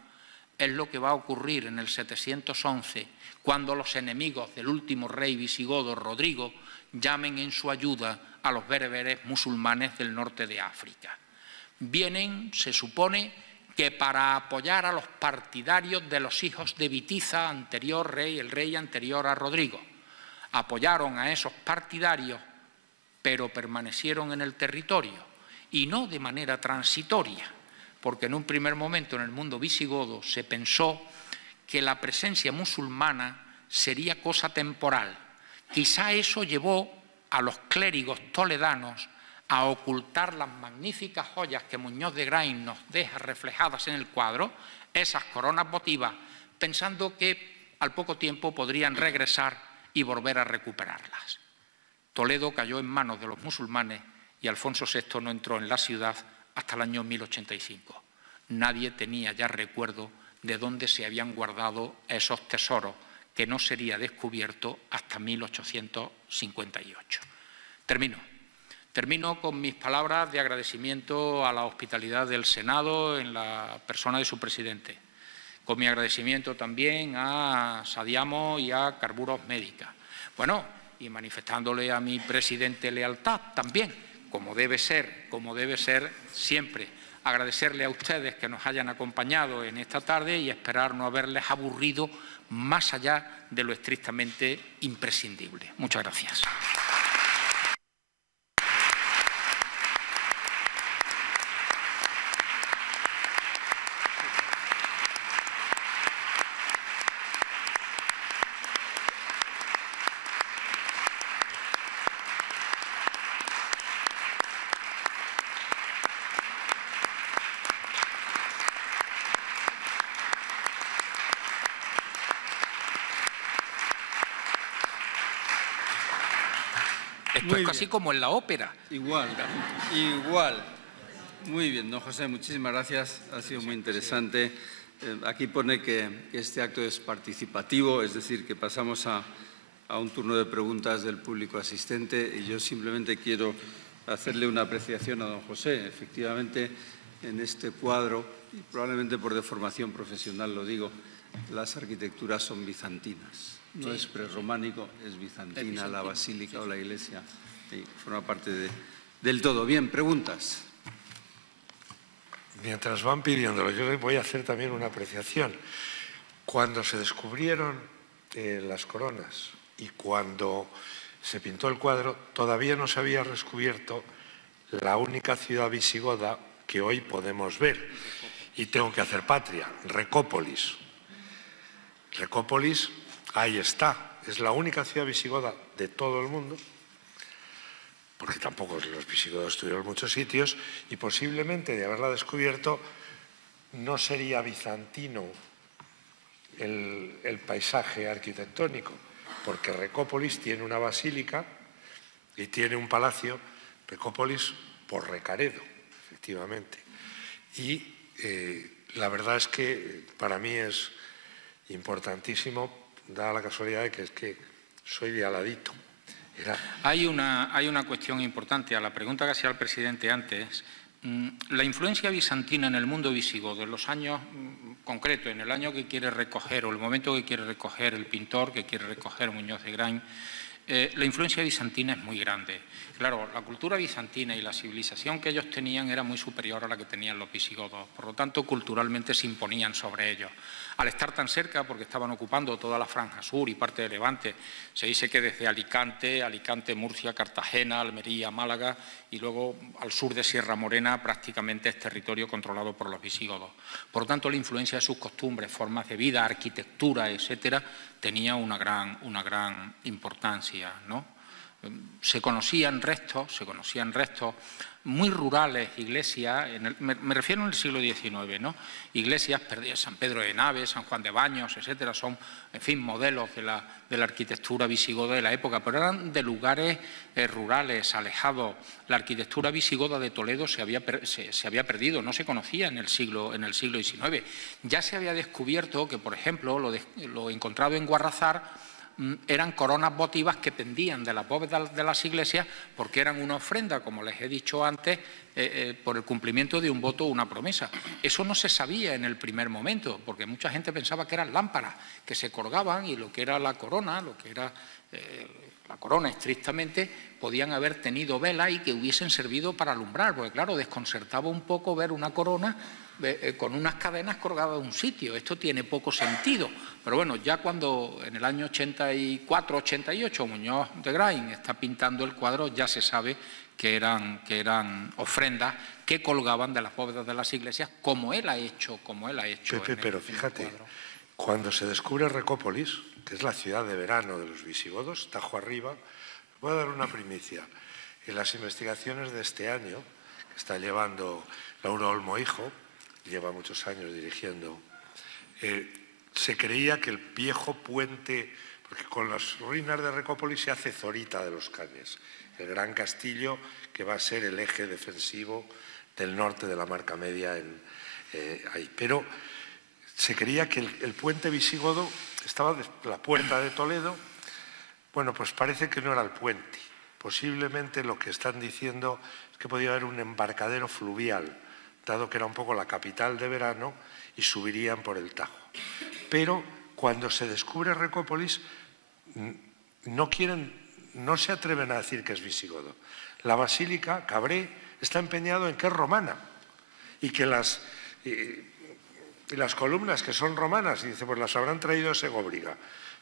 Es lo que va a ocurrir en el 711, cuando los enemigos del último rey visigodo, Rodrigo, llamen en su ayuda a los bereberes musulmanes del norte de África. Vienen, se supone, que para apoyar a los partidarios de los hijos de Witiza, anterior rey, el rey anterior a Rodrigo. Apoyaron a esos partidarios, pero permanecieron en el territorio, y no de manera transitoria, porque en un primer momento en el mundo visigodo se pensó que la presencia musulmana sería cosa temporal. Quizá eso llevó a los clérigos toledanos a ocultar las magníficas joyas que Muñoz de Grain nos deja reflejadas en el cuadro, esas coronas votivas, pensando que al poco tiempo podrían regresar y volver a recuperarlas. Toledo cayó en manos de los musulmanes y Alfonso VI no entró en la ciudad hasta el año 1085. Nadie tenía ya recuerdo de dónde se habían guardado esos tesoros que no sería descubierto hasta 1858. Termino con mis palabras de agradecimiento a la hospitalidad del Senado en la persona de su presidente, con mi agradecimiento también a Sadiamo y a Carburos Médica. Bueno, y manifestándole a mi presidente lealtad también, como debe ser siempre. Agradecerle a ustedes que nos hayan acompañado en esta tarde y esperar no haberles aburrido más allá de lo estrictamente imprescindible. Muchas gracias. Esto es casi como en la ópera. Igual. Muy bien, don José, muchísimas gracias. Ha sido muy interesante. Aquí pone que este acto es participativo, es decir, que pasamos a un turno de preguntas del público asistente y yo simplemente quiero hacerle una apreciación a don José. Efectivamente, en este cuadro, y probablemente por deformación profesional lo digo, las arquitecturas son bizantinas. No es prerrománico, es bizantina, la basílica o la iglesia. Y forma parte del todo. Bien, preguntas. Mientras van pidiéndolo, yo voy a hacer también una apreciación. Cuando se descubrieron las coronas y cuando se pintó el cuadro, todavía no se había descubierto la única ciudad visigoda que hoy podemos ver. Y tengo que hacer patria, Recópolis. Recópolis, ahí está, es la única ciudad visigoda de todo el mundo, porque tampoco los visigodos estuvieron en muchos sitios, y posiblemente de haberla descubierto no sería bizantino el paisaje arquitectónico, porque Recópolis tiene una basílica y tiene un palacio, Recópolis por Recaredo, efectivamente. Y la verdad es que para mí es importantísimo, dada la casualidad de que es que soy de al ladito. Hay una cuestión importante a la pregunta que hacía el presidente antes. La influencia bizantina en el mundo visigodo, en los años concretos, en el año que quiere recoger o el momento que quiere recoger el pintor, que quiere recoger Muñoz de Grain, la influencia bizantina es muy grande. Claro, la cultura bizantina y la civilización que ellos tenían era muy superior a la que tenían los visigodos. Por lo tanto, culturalmente se imponían sobre ellos. Al estar tan cerca, porque estaban ocupando toda la franja sur y parte de Levante, se dice que desde Alicante, Murcia, Cartagena, Almería, Málaga y luego al sur de Sierra Morena prácticamente es territorio controlado por los visigodos. Por lo tanto, la influencia de sus costumbres, formas de vida, arquitectura, etcétera, tenía una gran importancia, ¿no? Se conocían restos muy rurales, iglesias, me refiero en el siglo XIX, ¿no? Iglesias perdidas, San Pedro de Naves, San Juan de Baños, etcétera, son, en fin, modelos de la arquitectura visigoda de la época, pero eran de lugares rurales, alejados. La arquitectura visigoda de Toledo se había perdido, no se conocía en el siglo XIX. Ya se había descubierto que, por ejemplo, lo encontrado en Guarrazar eran coronas votivas que pendían de las bóvedas de las iglesias porque eran una ofrenda, como les he dicho antes, por el cumplimiento de un voto o una promesa. Eso no se sabía en el primer momento, porque mucha gente pensaba que eran lámparas que se colgaban y lo que era la corona, la corona estrictamente, podían haber tenido vela y que hubiesen servido para alumbrar, porque claro, desconcertaba un poco ver una corona con unas cadenas colgadas de un sitio. Esto tiene poco sentido. Pero bueno, ya cuando en el año 84-88 Muñoz de Grain está pintando el cuadro, ya se sabe que eran ofrendas que colgaban de las bóvedas de las iglesias, como él ha hecho. Pepe, pero fíjate, cuando se descubre Recópolis, que es la ciudad de verano de los visigodos, Tajo arriba, voy a dar una primicia. En las investigaciones de este año, que está llevando Laura Olmo Hijo, lleva muchos años dirigiendo, se creía que el viejo puente, porque con las ruinas de Recópolis se hace Zorita de los Cañes, el gran castillo que va a ser el eje defensivo del norte de la Marca Media ahí. Pero se creía que el puente visigodo estaba de la puerta de Toledo. Bueno, pues parece que no era el puente. Posiblemente lo que están diciendo es que podía haber un embarcadero fluvial, dado que era un poco la capital de verano y subirían por el Tajo. Pero cuando se descubre Recópolis, no se atreven a decir que es visigodo. La basílica, Cabré, está empeñado en que es romana y que las columnas que son romanas, y dice, pues las habrán traído de Segóbriga,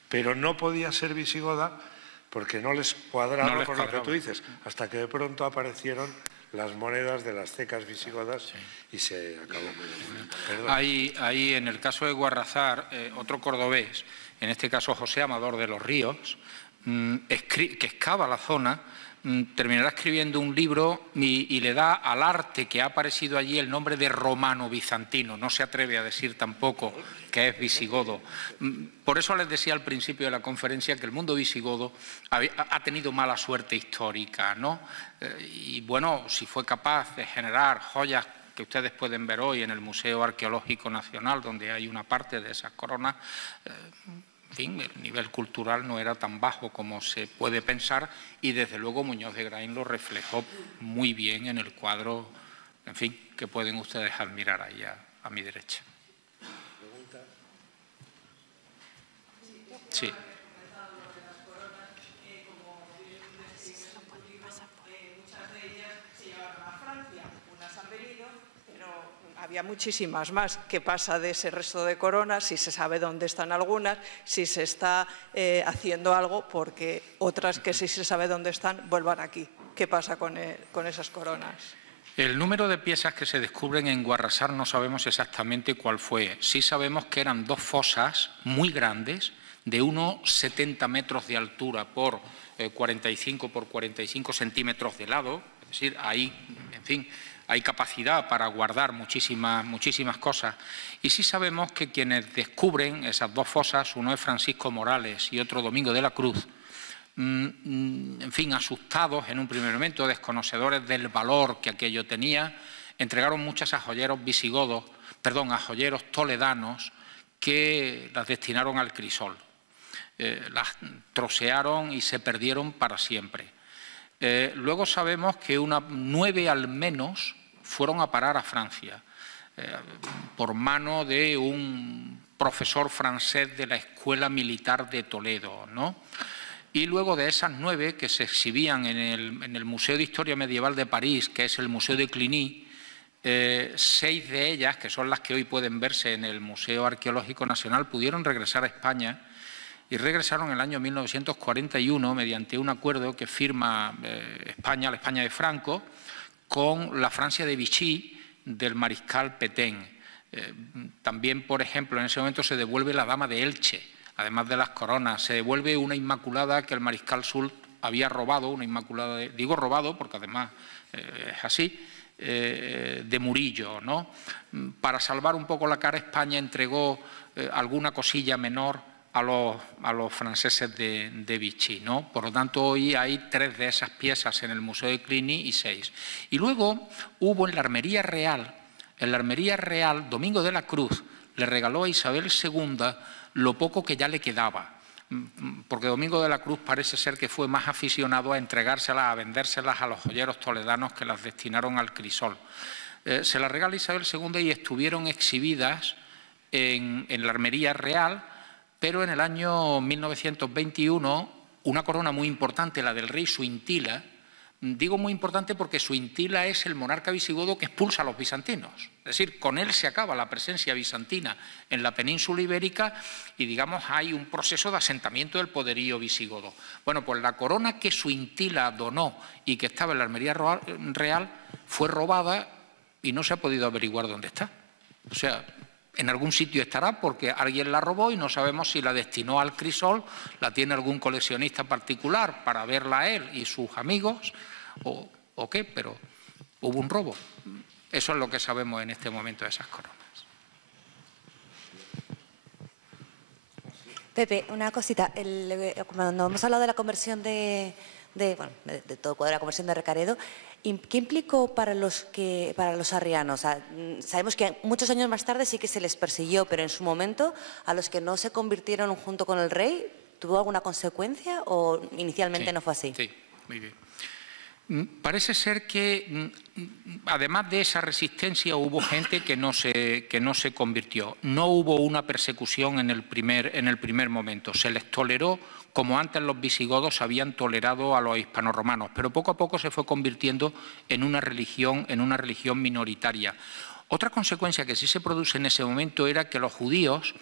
pero no podía ser visigoda porque no les cuadraba con lo que tú dices, hasta que de pronto aparecieron las monedas de las cecas visigodas y se acabó. Hay en el caso de Guarrazar, otro cordobés, en este caso José Amador de los Ríos, que excava la zona, terminará escribiendo un libro y le da al arte que ha aparecido allí el nombre de romano-bizantino. No se atreve a decir tampoco que es visigodo. Por eso les decía al principio de la conferencia que el mundo visigodo ha tenido mala suerte histórica, ¿no? Y bueno, si fue capaz de generar joyas que ustedes pueden ver hoy en el Museo Arqueológico Nacional, donde hay una parte de esas coronas, en fin, el nivel cultural no era tan bajo como se puede pensar y desde luego Muñoz de Graín lo reflejó muy bien en el cuadro, en fin, que pueden ustedes admirar ahí a mi derecha. Sí. Había muchísimas más. ¿Qué pasa de ese resto de coronas? Si se sabe dónde están algunas, si se está haciendo algo, porque otras que sí se sabe dónde están, vuelvan aquí. ¿Qué pasa con esas coronas? El número de piezas que se descubren en Guarrazar no sabemos exactamente cuál fue. Sí sabemos que eran dos fosas muy grandes, de unos 70 metros de altura por 45 por 45 centímetros de lado. Es decir, ahí, en fin, hay capacidad para guardar muchísimas cosas. Y sí sabemos que quienes descubren esas dos fosas, uno es Francisco Morales y otro Domingo de la Cruz, en fin, asustados en un primer momento, desconocedores del valor que aquello tenía, entregaron muchas a joyeros visigodos, a joyeros toledanos que las destinaron al crisol. Las trocearon y se perdieron para siempre. Luego sabemos que 9 al menos fueron a parar a Francia por mano de un profesor francés de la Escuela Militar de Toledo, ¿no? Y luego de esas 9 que se exhibían en el Museo de Historia Medieval de París, que es el Museo de Cluny, 6 de ellas, que son las que hoy pueden verse en el Museo Arqueológico Nacional, pudieron regresar a España. Y regresaron en el año 1941 mediante un acuerdo que firma España, la España de Franco, con la Francia de Vichy del mariscal Pétain. También, por ejemplo, en ese momento se devuelve la Dama de Elche, además de las coronas. Se devuelve una Inmaculada que el mariscal Soult había robado, una Inmaculada, digo robado porque además es así, de Murillo, ¿no? Para salvar un poco la cara, España entregó alguna cosilla menor a los franceses de Vichy, ¿no? Por lo tanto, hoy hay 3 de esas piezas en el Museo de Cluny y 6. Y luego hubo en la Armería Real, Domingo de la Cruz le regaló a Isabel II lo poco que ya le quedaba, porque Domingo de la Cruz parece ser que fue más aficionado a entregárselas, a vendérselas a los joyeros toledanos que las destinaron al crisol. Se las regala Isabel II y estuvieron exhibidas en la Armería Real. Pero en el año 1921, una corona muy importante, la del rey Suintila, digo muy importante porque Suintila es el monarca visigodo que expulsa a los bizantinos. Es decir, con él se acaba la presencia bizantina en la península ibérica y, digamos, hay un proceso de asentamiento del poderío visigodo. Bueno, pues la corona que Suintila donó y que estaba en la Armería Real fue robada y no se ha podido averiguar dónde está. O sea, en algún sitio estará porque alguien la robó y no sabemos si la destinó al crisol, la tiene algún coleccionista particular para verla él y sus amigos o qué, pero hubo un robo. Eso es lo que sabemos en este momento de esas coronas. Pepe, una cosita. Cuando hemos hablado de la conversión de de todo el cuadro de la conversión de Recaredo. ¿Qué implicó para los arrianos? O sea, sabemos que muchos años más tarde sí que se les persiguió, pero en su momento, a los que no se convirtieron junto con el rey, ¿tuvo alguna consecuencia o inicialmente no fue así? Sí, muy bien. Parece ser que, además de esa resistencia, hubo gente que no se convirtió. No hubo una persecución en el primer momento. Se les toleró como antes los visigodos habían tolerado a los hispanoromanos, pero poco a poco se fue convirtiendo en una religión minoritaria. Otra consecuencia que sí se produce en ese momento era que los judíos,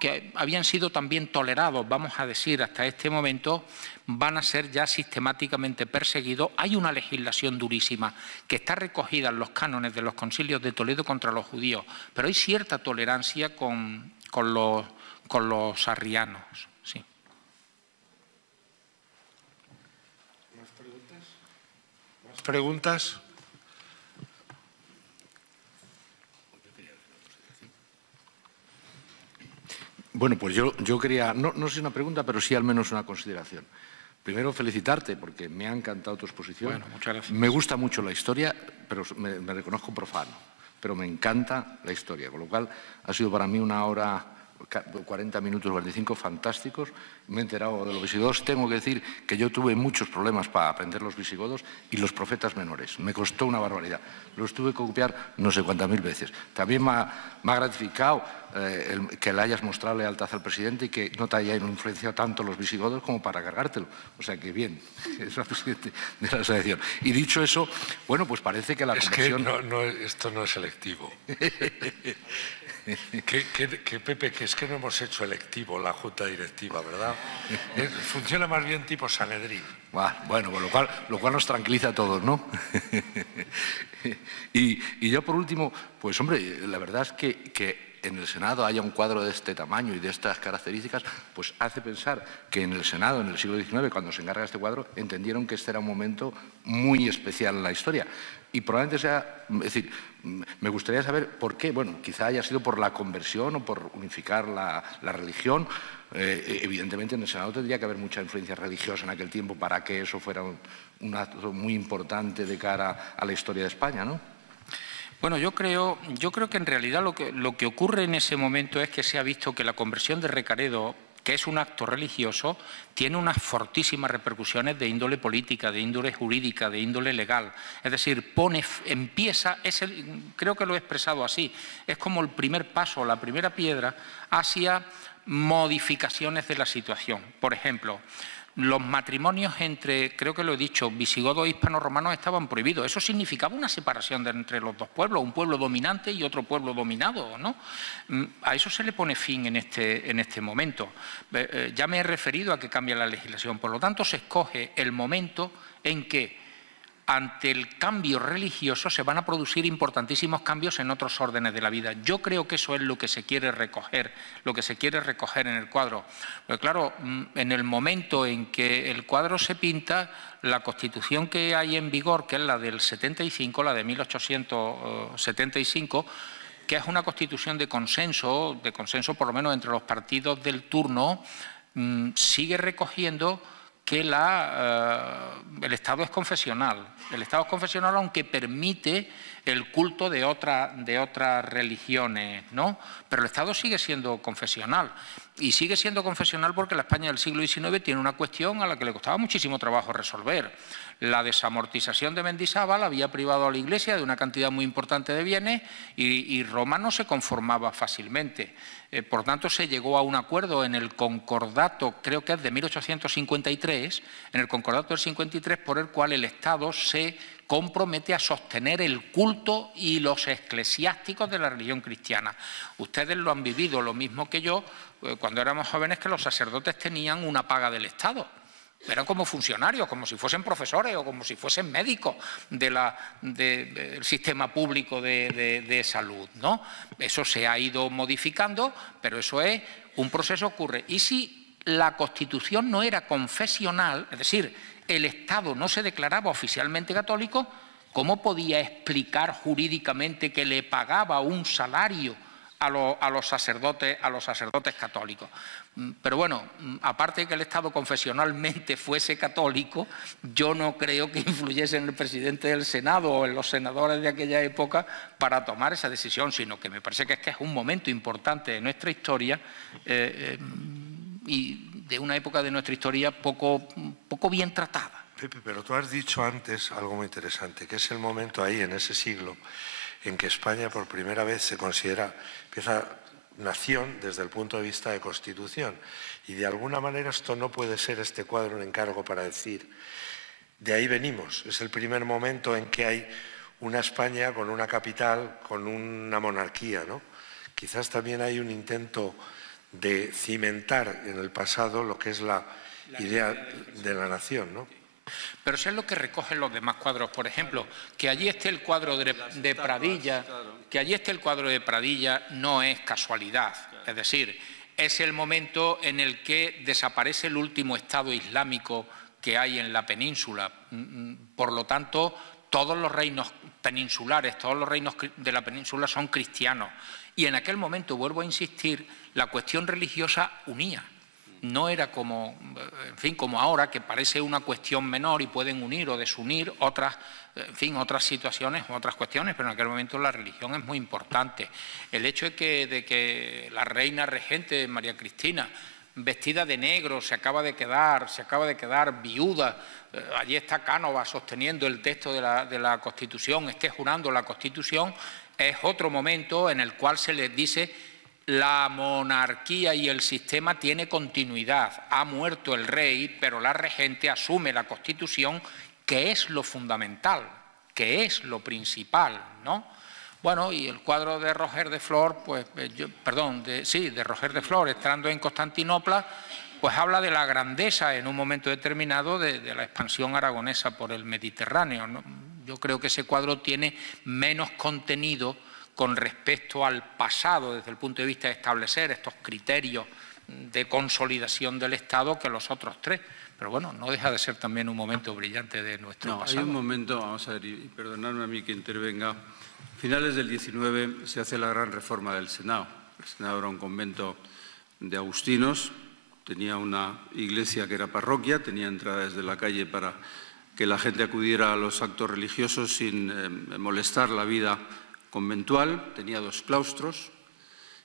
que habían sido también tolerados, vamos a decir, hasta este momento, van a ser ya sistemáticamente perseguidos. Hay una legislación durísima que está recogida en los cánones de los concilios de Toledo contra los judíos, pero hay cierta tolerancia con los arrianos. Sí. ¿Más preguntas? Bueno, pues yo quería, no sé si una pregunta, pero sí al menos una consideración. Primero, felicitarte porque me ha encantado tu exposición. Bueno, muchas gracias. Me gusta mucho la historia, pero me reconozco profano, pero me encanta la historia, con lo cual ha sido para mí una hora, 40 minutos, 45 fantásticos. Me he enterado de los visigodos. Tengo que decir que yo tuve muchos problemas para aprender los visigodos y los profetas menores. Me costó una barbaridad. Los tuve que copiar no sé cuántas mil veces. También me ha gratificado que le hayas mostrado lealtad al presidente y que no te hayan influenciado tanto los visigodos como para cargártelo. O sea que bien, es el presidente de la asociación. Y dicho eso, bueno, pues parece que la conversión... esto no es selectivo. Pepe, que es que no hemos hecho electivo la junta directiva, ¿verdad? Funciona más bien tipo Sanedrín. Bueno, lo cual nos tranquiliza a todos, ¿no? y yo, por último, pues hombre, la verdad es que en el Senado haya un cuadro de este tamaño y de estas características, pues hace pensar que en el Senado, en el siglo XIX, cuando se encarga este cuadro, entendieron que este era un momento muy especial en la historia. Y probablemente sea, es decir, me gustaría saber por qué. Bueno, quizá haya sido por la conversión o por unificar la religión. Evidentemente en el Senado tendría que haber mucha influencia religiosa en aquel tiempo para que eso fuera un acto muy importante de cara a la historia de España, ¿no? Bueno, yo creo que en realidad lo que ocurre en ese momento es que se ha visto que la conversión de Recaredo, que es un acto religioso, tiene unas fortísimas repercusiones de índole política, de índole jurídica, de índole legal. Es decir, creo que lo he expresado así, es como el primer paso, la primera piedra hacia modificaciones de la situación. Por ejemplo, los matrimonios entre, creo que lo he dicho, visigodos e hispanorromanos estaban prohibidos. Eso significaba una separación entre los dos pueblos, un pueblo dominante y otro pueblo dominado, ¿no? A eso se le pone fin en este momento. Ya me he referido a que cambia la legislación. Por lo tanto, se escoge el momento en que ante el cambio religioso se van a producir importantísimos cambios en otros órdenes de la vida. Yo creo que eso es lo que se quiere recoger, en el cuadro. Pero claro, en el momento en que el cuadro se pinta, la Constitución que hay en vigor, que es la del 75, la de 1875, que es una Constitución de consenso por lo menos entre los partidos del turno, sigue recogiendo que el Estado es confesional. El Estado es confesional aunque permite el culto de otras religiones, ¿no? Pero el Estado sigue siendo confesional. Y sigue siendo confesional porque la España del siglo XIX tiene una cuestión a la que le costaba muchísimo trabajo resolver. La desamortización de Mendizábal había privado a la Iglesia de una cantidad muy importante de bienes y Roma no se conformaba fácilmente. Por tanto, se llegó a un acuerdo en el concordato, creo que es de 1853, en el concordato del 53, por el cual el Estado se compromete a sostener el culto y los eclesiásticos de la religión cristiana. Ustedes lo han vivido lo mismo que yo cuando éramos jóvenes, que los sacerdotes tenían una paga del Estado. Eran como funcionarios, como si fuesen profesores o como si fuesen médicos del sistema público de salud, ¿no? Eso se ha ido modificando, pero eso es un proceso que ocurre. Y si la Constitución no era confesional, es decir, el Estado no se declaraba oficialmente católico, ¿cómo podía explicar jurídicamente que le pagaba un salario a los sacerdotes católicos. Pero bueno, aparte de que el Estado confesionalmente fuese católico, yo no creo que influyese en el presidente del Senado o en los senadores de aquella época para tomar esa decisión, sino que me parece que es un momento importante de nuestra historia y de una época de nuestra historia poco bien tratada. Pepe, pero tú has dicho antes algo muy interesante, que es el momento ahí, en ese siglo, en que España por primera vez se considera, empieza nación desde el punto de vista de Constitución. Y de alguna manera esto no puede ser este cuadro un encargo para decir, de ahí venimos. Es el primer momento en que hay una España con una capital, con una monarquía, ¿no? Quizás también hay un intento de cimentar en el pasado lo que es la idea de la nación, ¿no? Pero eso es lo que recogen los demás cuadros. Por ejemplo, que allí esté el cuadro de Pradilla, no es casualidad. Es decir, es el momento en el que desaparece el último Estado islámico que hay en la península. Por lo tanto, todos los reinos peninsulares, todos los reinos de la península son cristianos. Y en aquel momento, vuelvo a insistir, la cuestión religiosa unía. No era como, en fin, como ahora, que parece una cuestión menor y pueden unir o desunir otras situaciones o otras cuestiones, pero en aquel momento la religión es muy importante. El hecho de que la reina regente María Cristina, vestida de negro, se acaba de quedar viuda, allí está Cánovas sosteniendo el texto de la Constitución, esté jurando la Constitución, es otro momento en el cual se les dice: la monarquía y el sistema tiene continuidad. Ha muerto el rey, pero la regente asume la Constitución, que es lo fundamental, que es lo principal, ¿no? Bueno, y el cuadro de Roger de Flor, de Roger de Flor, estando en Constantinopla, pues habla de la grandeza en un momento determinado de la expansión aragonesa por el Mediterráneo, ¿no? Yo creo que ese cuadro tiene menos contenido con respecto al pasado, desde el punto de vista de establecer estos criterios de consolidación del Estado, que los otros tres. Pero bueno, no deja de ser también un momento brillante de nuestro pasado. Hay un momento, vamos a ver, y perdonadme a mí que intervenga, a finales del 19 se hace la gran reforma del Senado. El Senado era un convento de agustinos, tenía una iglesia que era parroquia, tenía entrada desde la calle para que la gente acudiera a los actos religiosos sin molestar la vida conventual, tenía 2 claustros,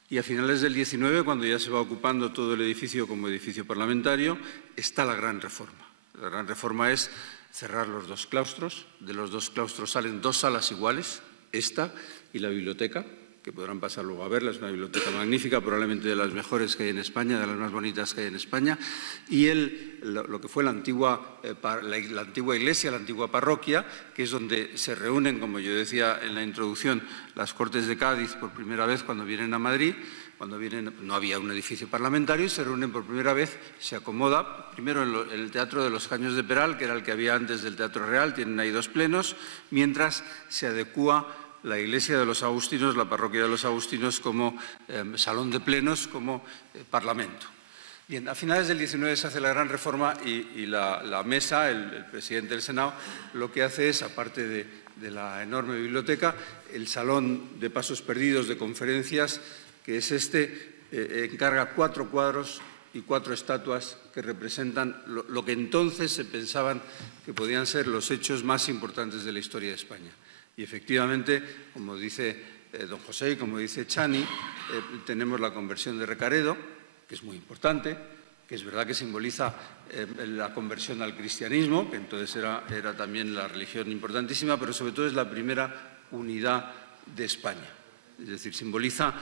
y a finales del 19, cuando ya se va ocupando todo el edificio como edificio parlamentario, está la gran reforma. La gran reforma es cerrar los 2 claustros, de los 2 claustros salen 2 salas iguales, esta y la biblioteca, que podrán pasar luego a verla, es una biblioteca magnífica, probablemente de las mejores que hay en España, de las más bonitas que hay en España, y lo que fue la antigua iglesia, la antigua parroquia, que es donde se reúnen, como yo decía en la introducción, las Cortes de Cádiz por primera vez cuando vienen a Madrid. Cuando vienen, no había un edificio parlamentario y se reúnen por primera vez, se acomoda, primero en el Teatro de los Caños de Peral, que era el que había antes del Teatro Real, tienen ahí 2 plenos, mientras se adecúa la iglesia de los agustinos, la parroquia de los agustinos, como salón de plenos, como parlamento. Bien, a finales del 19 se hace la gran reforma y la mesa, el presidente del Senado, lo que hace es, aparte de la enorme biblioteca, el salón de pasos perdidos de conferencias, que es encarga 4 cuadros y 4 estatuas que representan lo que entonces se pensaban que podían ser los hechos más importantes de la historia de España. Y efectivamente, como dice don José y como dice Chani, tenemos la conversión de Recaredo, que es muy importante, que es verdad que simboliza la conversión al cristianismo, que entonces era también la religión importantísima, pero sobre todo es la primera unidad de España. Es decir, simboliza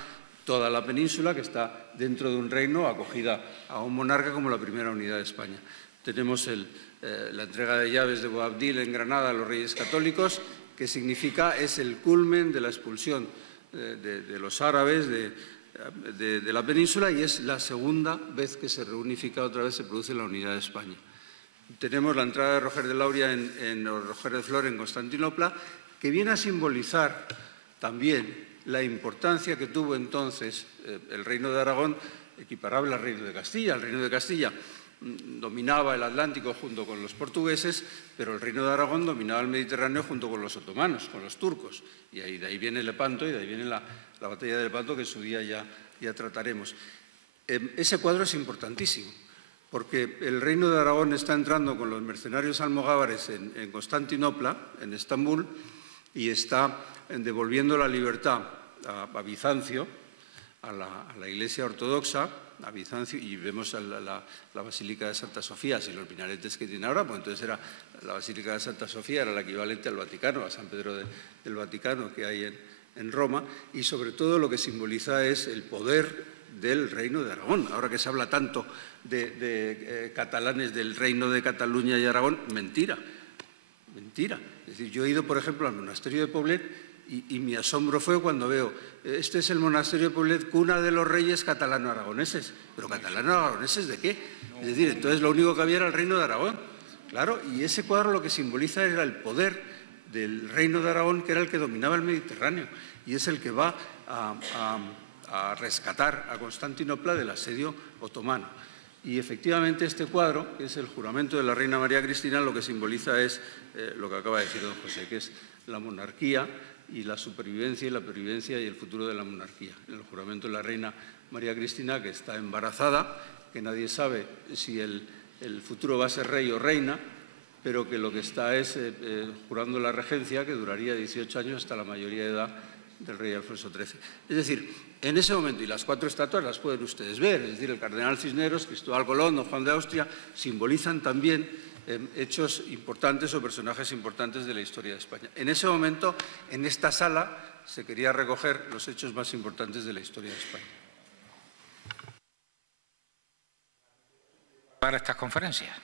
toda la península, que está dentro de un reino, acogida a un monarca como la primera unidad de España. Tenemos la entrega de llaves de Boabdil en Granada a los Reyes Católicos, que significa, es el culmen de la expulsión de los árabes de la península, y es la segunda vez que se reunifica, otra vez se produce la unidad de España. Tenemos la entrada de Roger de Lauria Roger de Flor en Constantinopla, que viene a simbolizar también la importancia que tuvo entonces el Reino de Aragón, equiparable al Reino de Castilla. El Reino de Castilla dominaba el Atlántico junto con los portugueses, pero el Reino de Aragón dominaba el Mediterráneo junto con los otomanos, con los turcos. Y de ahí viene Lepanto y de ahí viene la batalla de Lepanto, que en su día ya trataremos. Ese cuadro es importantísimo, porque el Reino de Aragón está entrando con los mercenarios almogávares en Constantinopla, en Estambul, y está devolviendo la libertad a Bizancio, a la Iglesia ortodoxa, a Bizancio, y vemos la Basílica de Santa Sofía, si los minaretes que tiene ahora, pues entonces la Basílica de Santa Sofía era la equivalente al Vaticano, a San Pedro del Vaticano que hay en Roma, y sobre todo lo que simboliza es el poder del Reino de Aragón. Ahora que se habla tanto de catalanes del Reino de Cataluña y Aragón, mentira, mentira. Es decir, yo he ido, por ejemplo, al monasterio de Poblet y mi asombro fue cuando veo, este es el monasterio de Poblet, cuna de los reyes catalano-aragoneses. ¿Pero catalano-aragoneses de qué? Es decir, entonces lo único que había era el Reino de Aragón. Claro, y ese cuadro lo que simboliza era el poder del Reino de Aragón, que era el que dominaba el Mediterráneo, y es el que va a rescatar a Constantinopla del asedio otomano. Y efectivamente este cuadro, que es el juramento de la reina María Cristina, lo que simboliza es lo que acaba de decir don José, que es la monarquía y la supervivencia y la pervivencia y el futuro de la monarquía. En el juramento de la reina María Cristina, que está embarazada, que nadie sabe si el futuro va a ser rey o reina, pero que lo que está es jurando la regencia, que duraría 18 años hasta la mayoría de edad del rey Alfonso XIII. Es decir, en ese momento, y las 4 estatuas las pueden ustedes ver, es decir, el cardenal Cisneros, Cristóbal Colón, don Juan de Austria, simbolizan también hechos importantes o personajes importantes de la historia de España. En ese momento, en esta sala, se quería recoger los hechos más importantes de la historia de España. Para estas conferencias.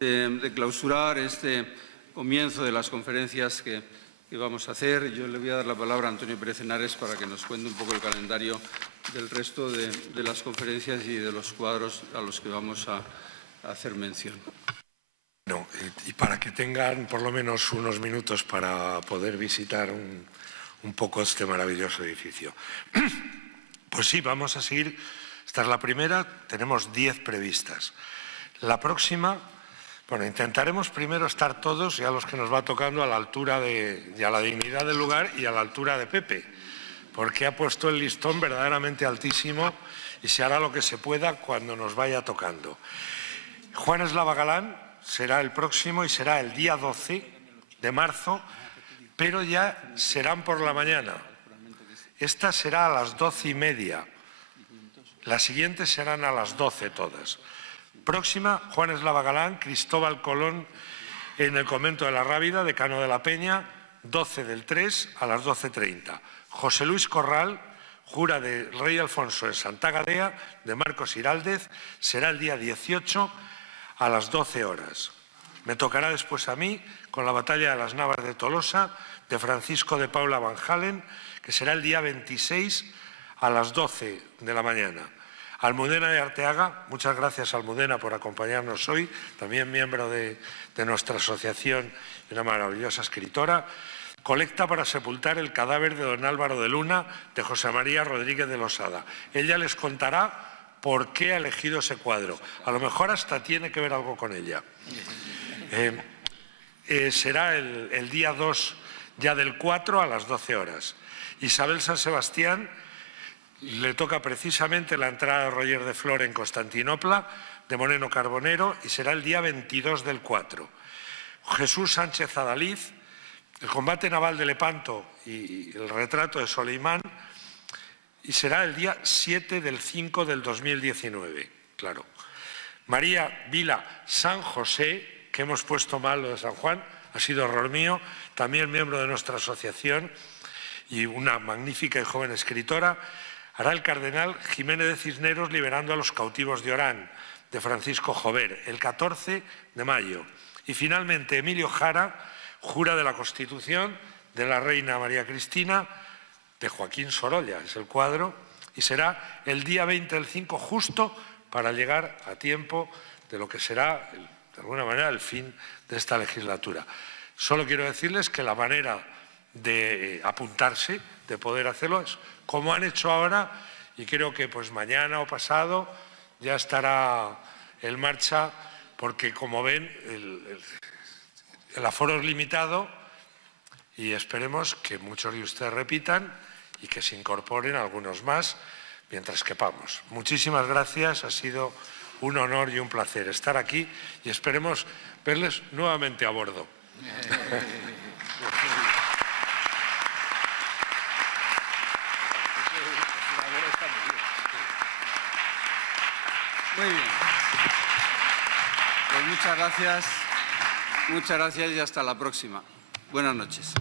De clausurar este comienzo de las conferencias que vamos a hacer, yo le voy a dar la palabra a Antonio Pérez Henares para que nos cuente un poco el calendario del resto de las conferencias y de los cuadros a los que vamos a hacer mención. No, y para que tengan por lo menos unos minutos para poder visitar un poco este maravilloso edificio. Pues sí, vamos a seguir. Esta es la primera, tenemos 10 previstas. La próxima, bueno, intentaremos primero estar todos, ya los que nos va tocando, a la altura y a la dignidad del lugar y a la altura de Pepe, porque ha puesto el listón verdaderamente altísimo y se hará lo que se pueda cuando nos vaya tocando. Juan Eslava Galán será el próximo y será el día 12 de marzo, pero ya serán por la mañana. Esta será a las 12:30. Las siguientes serán a las 12 todas. Próxima, Juan Eslava Galán, Cristóbal Colón en el convento de la Rábida, decano de la Peña, 12 del 3 a las 12:30. José Luis Corral, jura de Rey Alfonso en Santa Gadea, de Marcos Iraldez, será el día 18 a las 12 horas. Me tocará después a mí con la batalla de las Navas de Tolosa, de Francisco de Paula Van Halen, que será el día 26 a las 12 de la mañana. Almudena de Arteaga, muchas gracias Almudena por acompañarnos hoy, también miembro de nuestra asociación y una maravillosa escritora. Colecta para sepultar el cadáver de don Álvaro de Luna, de José María Rodríguez de Losada. Ella les contará por qué ha elegido ese cuadro. A lo mejor hasta tiene que ver algo con ella. Será el día 2 ya del 4 a las 12 horas. Isabel San Sebastián le toca precisamente la entrada de Roger de Flor en Constantinopla, de Moreno Carbonero, y será el día 22 del 4. Jesús Sánchez Adaliz, el combate naval de Lepanto y el retrato de Soleimán, y será el día 7 del 5 del 2019, claro. María Vila San José, que hemos puesto mal lo de San Juan, ha sido error mío, también miembro de nuestra asociación y una magnífica y joven escritora. Hará el cardenal Jiménez de Cisneros liberando a los cautivos de Orán, de Francisco Jover, el 14 de mayo. Y finalmente Emilio Jara, jura de la Constitución de la reina María Cristina, de Joaquín Sorolla, es el cuadro, y será el día 20 del 5, justo para llegar a tiempo de lo que será, de alguna manera, el fin de esta legislatura. Solo quiero decirles que la manera de apuntarse, de poder hacerlo, como han hecho ahora, y creo que pues mañana o pasado ya estará en marcha, porque como ven el aforo es limitado y esperemos que muchos de ustedes repitan y que se incorporen algunos más mientras quepamos. Muchísimas gracias, ha sido un honor y un placer estar aquí y esperemos verles nuevamente a bordo. Muy bien. Pues muchas gracias y hasta la próxima. Buenas noches.